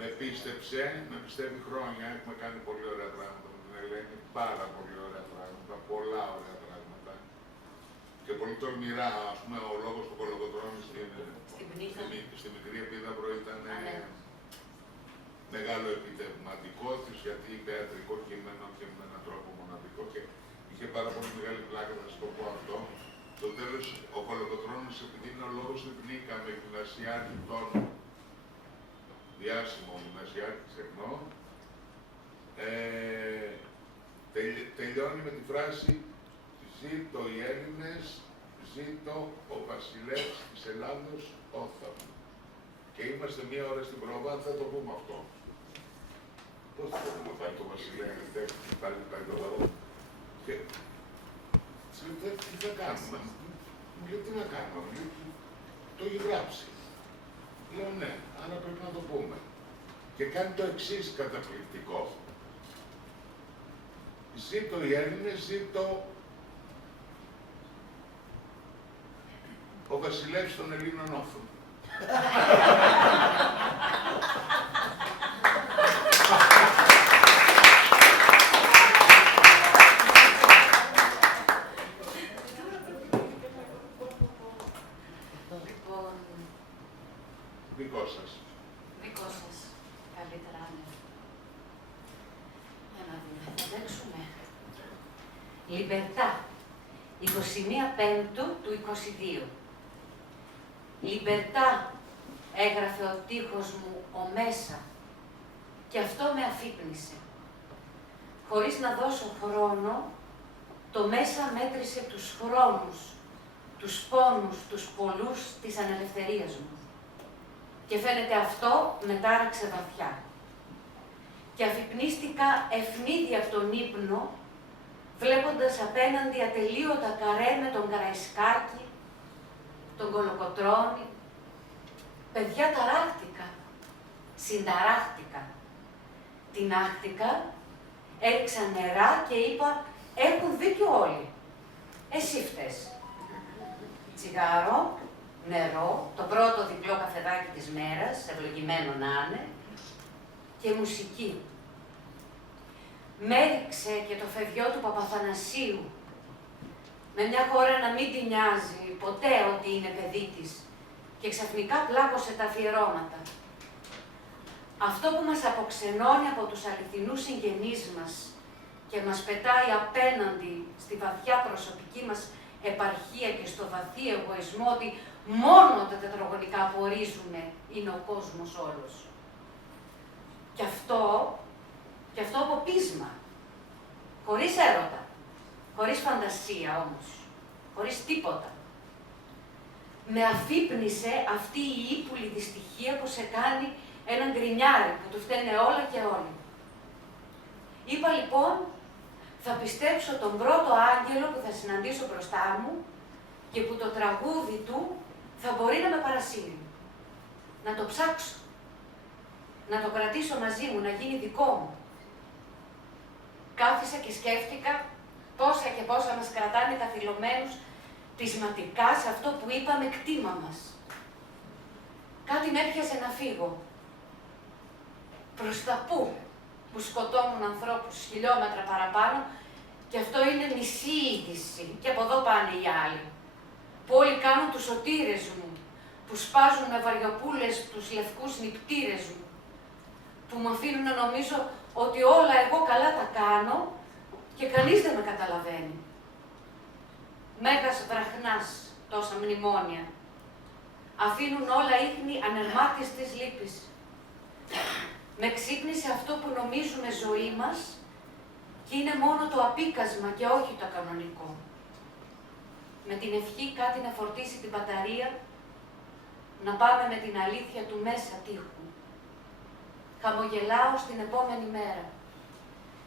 με πίστεψε, με πιστεύει χρόνια, έχουμε κάνει πολύ ωραία πράγματα με την Ελένη, πάρα πολύ ωραία πράγματα, πολλά ωραία πράγματα. Και πολύ τολμηρά, ας πούμε, ο λόγος του Κολοκοτρώνη στη μικρή επίδαυρο ήταν μεγάλο επιτευγματικό της, γιατί είπε ιατρικό κείμενο και με έναν τρόπο μοναδικό και είχε πάρα πολύ μεγάλη πλάκα, θα σας το πω αυτό. Στο τέλος, ο Κολοκοτρώνης, επειδή είναι ο λόγος του πνίκα με γυμνασιάρχη τόνου διάσημο γυμνασιάτη Ξερνό, τελειώνει με τη φράση «Ζήτω οι Έλληνες, ζήτω ο βασιλεύς της Ελλάδος όθαμ». Και είμαστε μία ώρα στην πρόβα, θα το πούμε αυτό. Πώς θα το πούμε, πάει το βασιλεύς, πάλι το λαό. Και τι θα κάνουμε, τι να κάνουμε, το έχει γράψει. Λέω ναι, άρα πρέπει να το πούμε. Και κάνει το εξής καταπληκτικό. Ζήτω οι Έλληνες, ζήτω ο βασιλεύς των Ελλήνων όθων. Δικό σας. Δικό σας. Καλύτερα άνευ. Για να δούμε. Θα παίξουμε. Λιμπερτά. 21 Πέμπτου του 22. Λιμπερτά, έγραφε ο τοίχος μου ο μέσα. Και αυτό με αφύπνισε. Χωρίς να δώσω χρόνο, το μέσα μέτρησε τους χρόνους, τους πόνους, τους πολλούς της ανελευθερίας μου. Και φαίνεται αυτό με τάραξε βαθιά. Και αφυπνίστηκα ευνίδια από τον ύπνο, βλέποντας απέναντι ατελείωτα καρέ με τον Καραϊσκάκη, τον Κολοκοτρώνη. Παιδιά, ταράχτηκα, συνταράχτηκα. Τινάχτηκα, έριξα νερά και είπα, έχουν δίκιο όλοι. Εσύ φταίς. Τσιγάρο, νερό, το πρώτο διπλό καφεδάκι της μέρας, ευλογημένο να είναι, και μουσική. Μέριξε και το φευγιό του Παπαθανασίου, με μια χώρα να μην τη νοιάζει ποτέ ότι είναι παιδί της, και ξαφνικά πλάκωσε τα αφιερώματα. Αυτό που μας αποξενώνει από τους αληθινούς συγγενείς μας και μας πετάει απέναντι στη βαθιά προσωπική μας επαρχία και στο βαθύ εγωισμό ότι μόνο τα τετραγωνικά που ορίζουμε είναι ο κόσμος όλος. Και αυτό από πείσμα, χωρίς έρωτα, χωρίς φαντασία όμως, χωρίς τίποτα. Με αφύπνισε αυτή η ύπουλη δυστυχία που σε κάνει έναν γκρινιάρι που του φταίνε όλα και όλοι. Είπα λοιπόν, θα πιστέψω τον πρώτο άγγελο που θα συναντήσω μπροστά μου και που το τραγούδι του θα μπορεί να με παρασύρει. Να το ψάξω, να το κρατήσω μαζί μου, να γίνει δικό μου. Κάθισα και σκέφτηκα πόσα και πόσα μας κρατάνε καθυλωμένους πεισματικά σε αυτό που είπαμε κτήμα μας. Κάτι με έπιασε να φύγω. Προς τα πού, που σκοτώνουν ανθρώπους χιλιόμετρα παραπάνω, και αυτό είναι μισή είδηση, και από εδώ πάνε οι άλλοι. Που όλοι κάνουν τους σωτήρες μου, που σπάζουν με βαριοπούλες τους λευκούς νηπτήρες μου, που μου αφήνουν να νομίζω ότι όλα εγώ καλά τα κάνω και κανείς δεν με καταλαβαίνει. Μέγας βραχνάς τόσα μνημόνια. Αφήνουν όλα ίχνη ανερμάτιστης λύπης. Με ξύπνησε αυτό που νομίζουμε ζωή μας και είναι μόνο το απίκασμα και όχι το κανονικό. Με την ευχή κάτι να φορτίσει την μπαταρία, να πάμε με την αλήθεια του μέσα τείχου. Χαμογελάω στην επόμενη μέρα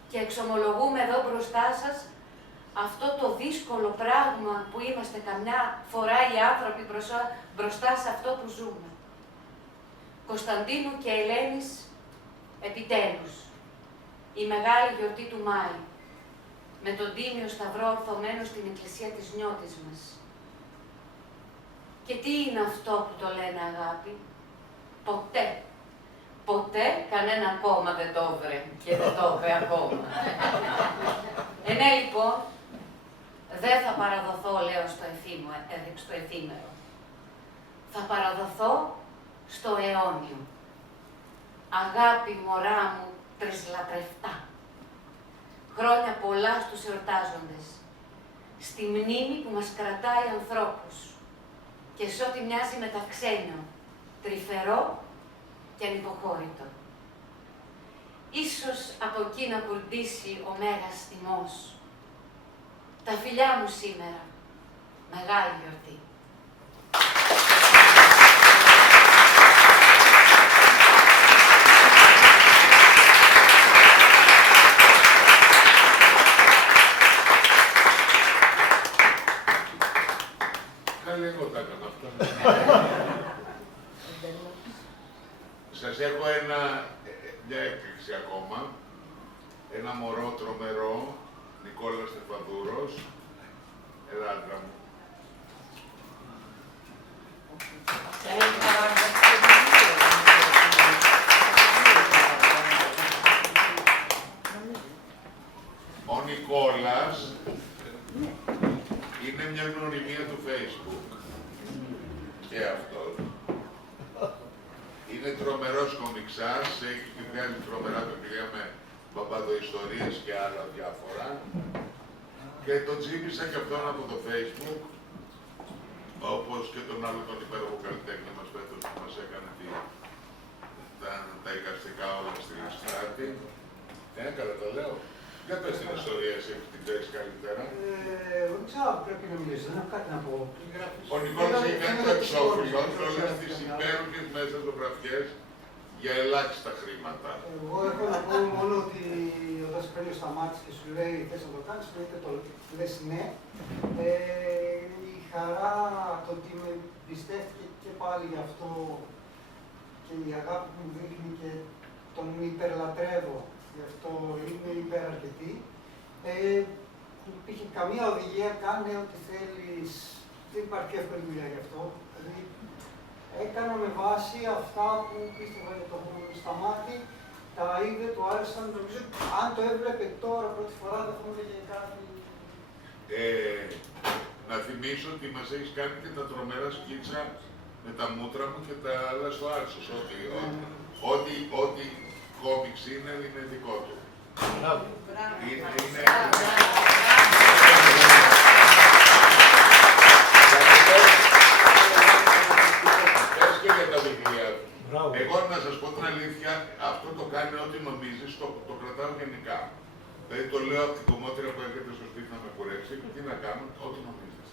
και εξομολογούμε εδώ μπροστά σας αυτό το δύσκολο πράγμα που είμαστε καμιά φορά οι άνθρωποι μπροστά σε αυτό που ζούμε. Κωνσταντίνου και Ελένης, επιτέλους, η μεγάλη γιορτή του Μάη, με τον τίμιο σταυρό ορθωμένο στην εκκλησία της νιώτης μας. Και τι είναι αυτό που το λένε αγάπη? Ποτέ. Ποτέ κανένα κόμμα δεν το βρε και δεν το βρε ακόμα. Ναι, λοιπόν, δεν θα παραδοθώ, λέω, στο εφήμερο. Θα παραδοθώ στο αιώνιο. Αγάπη, μωρά μου, τρισλατρευτά. Χρόνια πολλά στους εορτάζοντες. Στη μνήμη που μας κρατάει ανθρώπους. Και σε ό,τι μοιάζει με τα ξένιο, τρυφερό και ανυποχώρητο. Ίσως από εκεί να κουρδίσει ο μέγας θυμός. Τα φιλιά μου σήμερα, μεγάλη γιορτή. Καλή εγώ τα έκανα αυτά. Σας έχω μια έκπληξη ακόμα. Ένα μωρό τρομερό, Νικόλας Στεφανδούρος. Έλα, άντρα μου. Ο Νικόλας είναι μια γνωριμία του Facebook. Και αυτός. Είναι τρομερός κομιξάς, έχει βγάλει τρομερά βιβλία με παπαδοϊστορίες και άλλα διάφορα. Και τον τσίπησα και αυτόν από το Facebook, όπως και τον άλλο τον υπέροχο καλλιτέχνη μας φέτος που μας έκανε τα εικαστικά όλα στη Λιστράτη. Καλά τα λέω. Για πες την ιστορία εσύ που την ξέρεις καλύτερα. Δεν ξέρω, πρέπει να μιλήσω, δεν έχω κάτι να πω. Ο Νικόλας έχει κάνει το εξώφυλλο και όλες τις υπέροχες μέσα ζωγραφιές για ελάχιστα χρήματα. Εγώ έχω να πω μόνο ότι όταν σε παίρνει ο Σταμάτης και σου λέει θες να το κάνεις, το λες ναι. Η χαρά, το ότι με πιστεύτηκε και πάλι γι' αυτό και η αγάπη που μου δείχνει και τον υπερλατρεύω, γι' αυτό είναι υπεραρκετή. Δεν υπήρχε καμία οδηγία, κάνε ό,τι θέλεις, δεν υπάρχει εύκολη δουλειά γι' αυτό. Δηλαδή, έκανα με βάση αυτά που πίστευα για το Σταμάτη, τα είδε, του άρεσαν, νομίζω, αν το έβλεπε τώρα πρώτη φορά θα πούμε και κάτι. Να θυμίσω ότι μας έχεις κάνει και τα τρομερά σκίτσα με τα μούτρα μου και τα άλλα στο Άλσος, ό,τι κόμιξ είναι δικό του. Πες και για τα βιβλία του. Εγώ να σας πω την αλήθεια, αυτό το κάνει ό,τι νομίζεις, το κρατάω γενικά. Δηλαδή το λέω από την κομμότηρα που έρχεται στο σπίτι να με κουρέψει, τι να κάνω, ό,τι νομίζεις.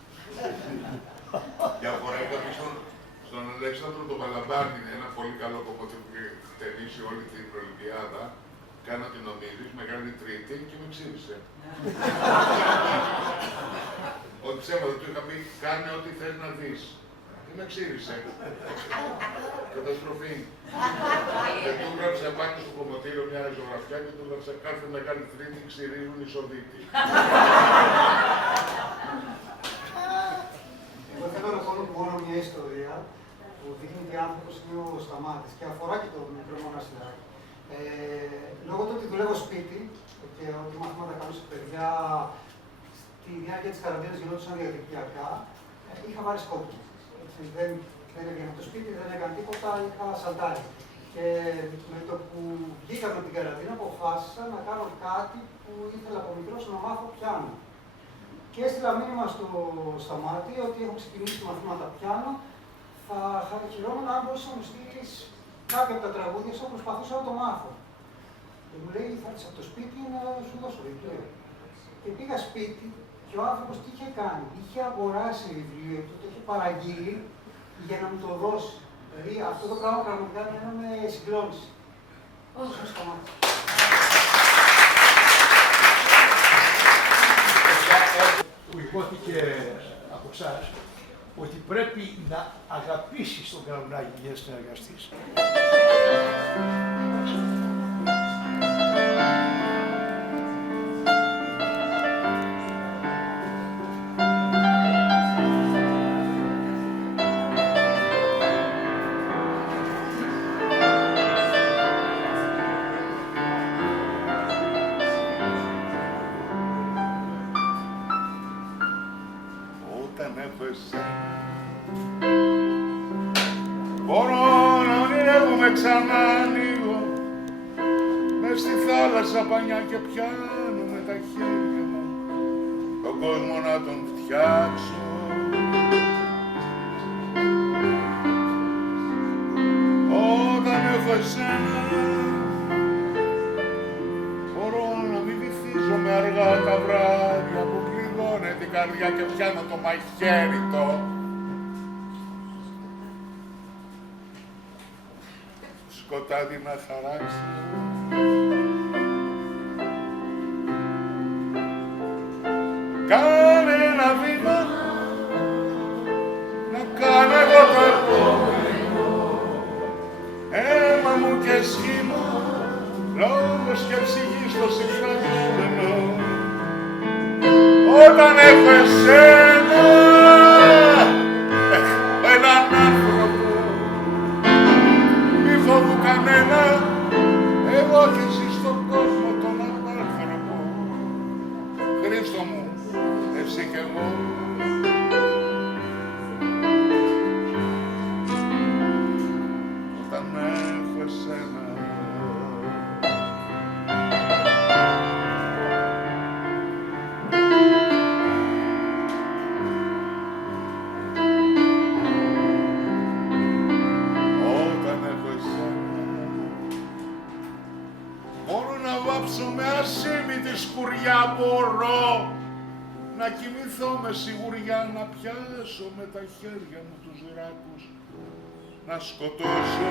Για φορά είχα πει στον Αλέξανδρο τον Παλαμπάνη, ένα πολύ καλό κομμότι που είχε χτενίσει όλη την Ολυμπιάδα. Κάνω τι νομίζεις, Μεγάλη Τρίτη και με ξύρισε. Ότι ψέματα του είχα πει, κάνε ό,τι θέλει να δεις. Και με ξύρισε. Καταστροφή. Και του έγραψα πάνω στο κομμωτήριο μια ζωγραφιά και του έγραψα κάθε Μεγάλη Τρίτη ξυρίζουν οι Σοβίτοι. Εγώ θέλω να πω μόνο μια ιστορία που δείχνει ότι άνθρωπος είναι ο Σταμάτης και αφορά και το μικρό μοναστηράκι. Λόγω του ότι δουλεύω σπίτι και ότι μαθήματα κάνω σε παιδιά στη διάρκεια της καραντίνας γινόντουσαν διαδικτυακά, είχα βάλει σκόπια. Δεν έβγαινα από το σπίτι, δεν έκανα τίποτα, είχα σαλτάρει. Και με το που βγήκα με την καραντίνα αποφάσισα να κάνω κάτι που ήθελα από μικρός να μάθω πιάνο. Και έστειλα μήνυμα στο Σταμάτη ότι έχω ξεκινήσει μαθήματα πιάνο. Θα χαιρόμουν αν μπορούσα να μου στείλεις κάποια από τα τραγούδια σου, προσπαθούσα να το μάθω. Και μου λέει, θα έρθεις από το σπίτι να σου δώσω βιβλίο. Και πήγα σπίτι και ο άνθρωπος τι είχε κάνει. Είχε αγοράσει βιβλίο του, το είχε παραγγείλει για να μου το δώσει. Δηλαδή αυτό το πράγμα πραγματικά με συγκλώνησε. Όσο Σταμάτη. Που υπόθηκε από εσάς ότι πρέπει να αγαπήσεις τον Καρουνάκη για να συνεργαστείς. Μπορώ να ονειρεύομαι ξανά λίγο μες στη θάλασσα πανιά και πιάνω με τα χέρια μου τον κόσμο να τον φτιάξω. Όταν έχω έχω εσένα, μπορώ να μην βυθίζομαι αργά τα βράδια που κλειδώνε την καρδιά και πιάνω το μαχαίρι το. Σκοτάδι να χαράξει. Κάνε ένα βήμα, να κάνω εγώ το επόμενο. Αίμα μου και σχήμα, λόγος και ψυχή στο συμφραζόμενο. Όταν έχω εσένα, έχω έναν άνθρωπο. Μη φοβού κανένα, εγώ και εσύ στον κόσμο τον άνθρωπο. Χρήστο μου, εσύ κι εγώ. Όταν έχω εσένα. Όταν έχω εσένα. Μπορώ να βάψω με ασήμητη σκουριά, μπορώ να κοιμηθώ με σιγουριά, να πιάσω με τα χέρια μου τους δράκους, να σκοτώσω.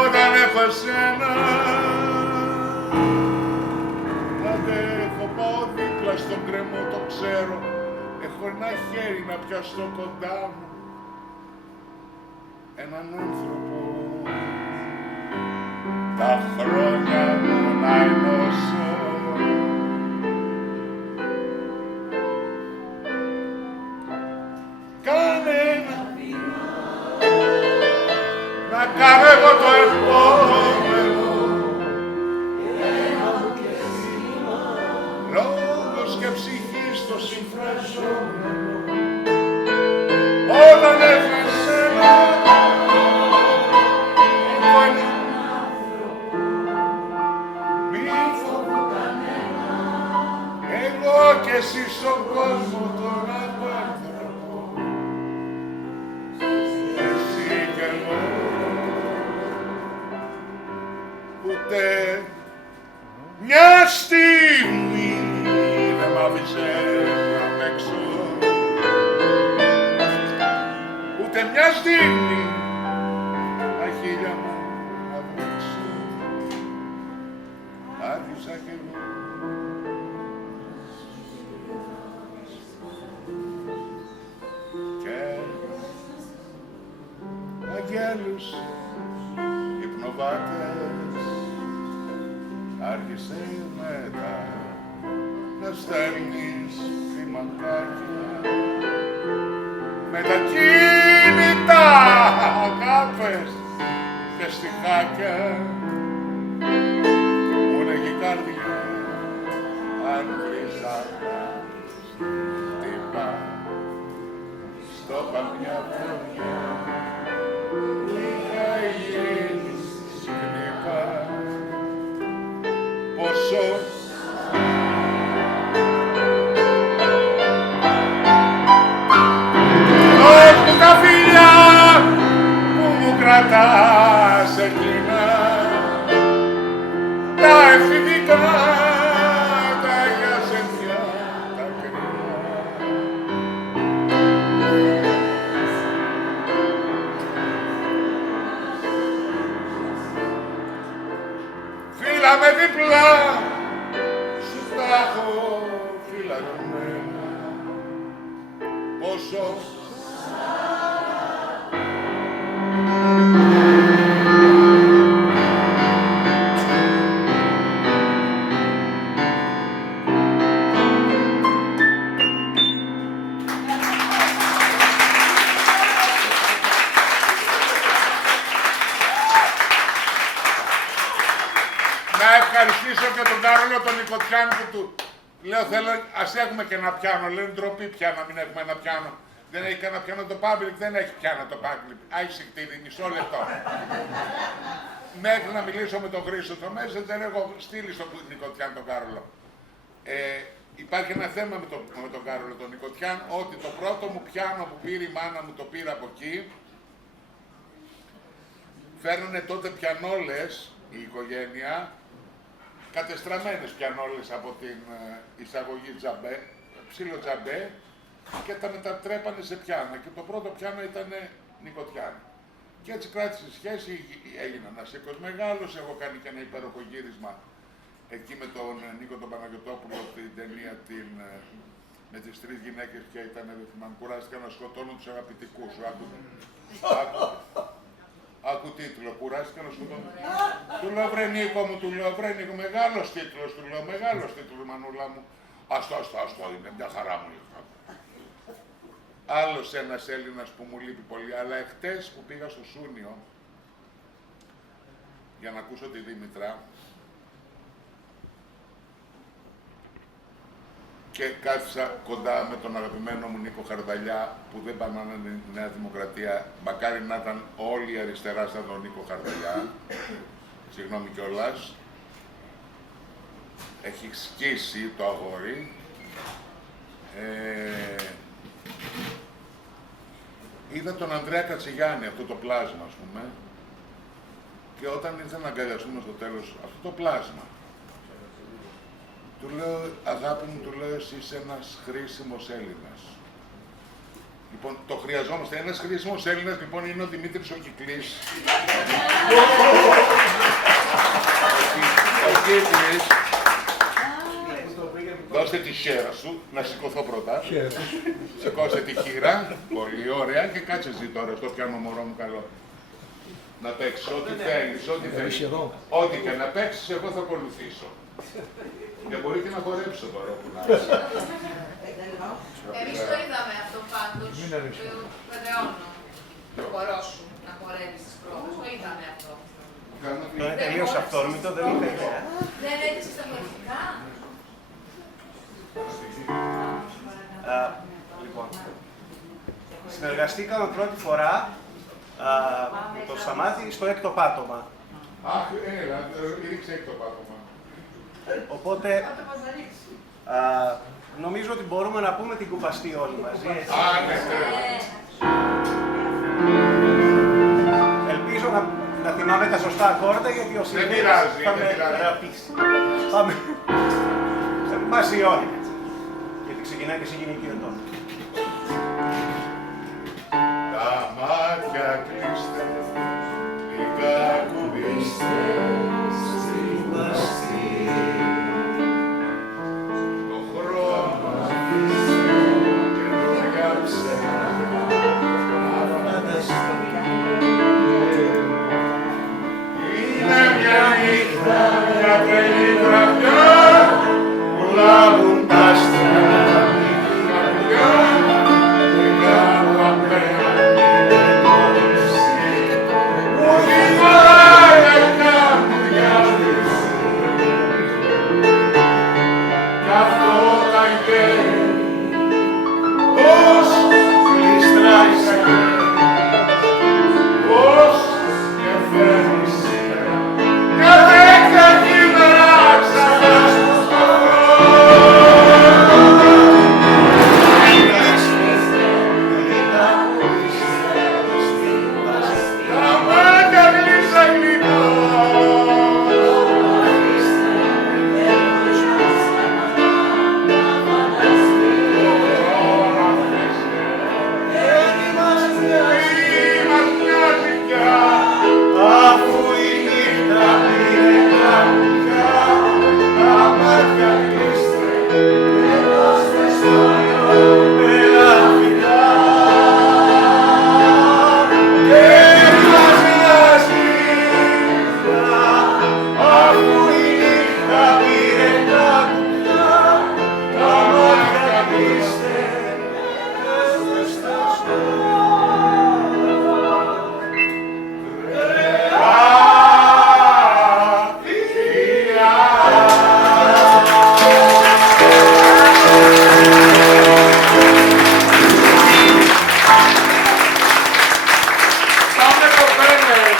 Όταν έχω εσένα, αντέχω, πάω δίπλα στον κρεμό, το ξέρω, έχω ένα χέρι να πιαστώ κοντά μου, έναν άνθρωπο. Τα χρόνια μου να ενώσω. Κάνε ένα βήμα, να κάνω εγώ το επόμενο. Λόγος και ψυχή στο συμφραζόμενο. Όταν έχω εσένα, έχω ένα. Εγώ και εσύ στον κόσμο τον άνθρωπο, εσύ κι εγώ, ούτε μια στιγμή δεν μ' άφησε να παίξω, ούτε μια στιγμή τα χείλια μου να βρέξω, άρχισα κι εγώ. Αγγέλους, υπνοβάτες, άρχισε μετά να στέλνεις χρηματάκια με τα κινητά αγάπες και στιχάκια. Μου λέγει η καρδιά, αν βρεις αγάπης, χτυπά στο παμιά βρονιά. Πόσο δώσ' μου τα φιλιά που μου κρατάς εκείνα, τα εφηβικά, τα γιασενιά, τα κρύα. Φίλα με διπλά, σου τα έχω φυλαγμένα. Πόσο να ευχαριστήσω και τον Κάρολο τον Νικοτιάνη που του λέω θέλω, ας έχουμε και ένα πιάνο. Λένε ντροπή πια να μην έχουμε ένα πιάνο. Δεν έχει κανένα πιάνο το public, δεν έχει πιάνο το public. Άισε κτήρι, μισό λεπτό. Μέχρι να μιλήσω με τον Χρήστο στο Messenger, έχω στείλει στον Νικοτιάνη τον Κάρολο. υπάρχει ένα θέμα με τον Κάρολο τον Νικοτιάν, ότι το πρώτο μου πιάνο που πήρε η μάνα μου το πήρα από εκεί. Φέρνανε τότε πιανόλες η οικογένεια, κατεστραμμένες πιανόλες από την εισαγωγή τζαμπέ, ψήλο τζαμπέ, και τα μετατρέπανε σε πιάνα. Και το πρώτο πιάνο ήταν Νικοτιάν. Και έτσι κράτησε σχέση, έγινε ένας οίκος μεγάλος, έχω κάνει και ένα υπέροχο γύρισμα εκεί με τον Νίκο τον Παναγιωτόπουλο, την ταινία με τις 3 γυναίκες και ήταν, δεν θυμάμαι, κουράστηκαν να σκοτώνουν τους αγαπητικούς σου. Άκου τίτλο, κουράστηκαν να σκοτώνουν. Του λέω, βρε Νίκο μου, του λέω, βρε Νίκο, μεγάλος τίτλος, του λέω, μεγάλος τίτλος, μανούλα μου. Αυτό, είναι μια χαρά μου. Άλλος ένας Έλληνας που μου λείπει πολύ, αλλά εχθές που πήγα στο Σούνιο για να ακούσω τη Δήμητρα και κάθισα κοντά με τον αγαπημένο μου Νίκο Χαρδαλιά, που δεν πανάνε Νέα Δημοκρατία, μακάρι να ήταν όλη η αριστερά σαν τον Νίκο Χαρδαλιά, συγγνώμη κιόλας, έχει σκίσει το αγόρι. Είδα τον Ανδρέα Κατσιγιάννη, αυτό το πλάσμα, ας πούμε, και όταν ήρθα να αγκαλιαστούμε στο τέλος, αυτό το πλάσμα, του λέω, αγάπη μου, του λέω, εσύ είσαι ένας χρήσιμος Έλληνας. Λοιπόν, το χρειαζόμαστε. Ένας χρήσιμος Έλληνας, λοιπόν, είναι ο Δημήτρης ο Κυκλής. Ο Κυκλής, δώστε τη χέρα σου, να σηκωθώ πρώτα. Σηκώστε τη χείρα, πολύ ωραία, και κάτσε εσύ τώρα στο πιάνο, μωρό μου καλό. Να παίξεις ό,τι θέλεις, ό,τι θέλεις. Ό,τι και να παίξεις, εγώ θα ακολουθήσω. Και μπορεί και να χορέψω τώρα που να είσαι. Εμείς το είδαμε αυτό πάντως, το Πεδρεώνο, το χορό σου, να χορεύεις τις πρόβες, το είδαμε αυτό. Είναι τελείως αυθόρμητο, δεν είναι ιδέα. Δεν έδειξες τα μορφικά. Λοιπόν, συνεργαστήκαμε πρώτη φορά με το Σταμάτη στο 6ο πάτωμα. Αχ, έλα, ρίξε 6ο πάτωμα. Οπότε, νομίζω ότι μπορούμε να πούμε την κουπαστή όλοι μαζί, έτσι. Ελπίζω να θυμάμαι τα σωστά ακόρτα, γιατί ο Σιλβίδης θα με ραπίσει. Πάμε. Μαζί όλοι. Γιατί ξεκινάει και σε γυναικείο τόνο. Τα μάτια κλείστε, λίγα κουμπίστε, στη βαστή. Το χρόνο αφήστε, καινούργια ψέμα, να φανταστείτε. Είναι μια νύχτα, μια τρελή βραδιά, που λάβουν τα άστρα, η καρδιά, και κάτω απέρα, είναι το νησί, που θυμάει ένα μουδιαστήσει. Κι αυτό τα γέρει, πώς γλιστράει σαν γέρι, πώς και φέρνει σήμερα, μια δέκα κύμερα ξανά στο σταυρό. Τα μάτια γλύσα γλυκά. Τι μας νοιάζει πια, αφού η νύχτα πήρε τα πουλιά. Τα μάτια κλείστε, δώστε στο ένα φιλιά. Και μας νοιάζει πια, αφού η νύχτα πήρε τα πουλιά. Τα μάτια κλείστε, δώστε στο Πάμε κοπέλες!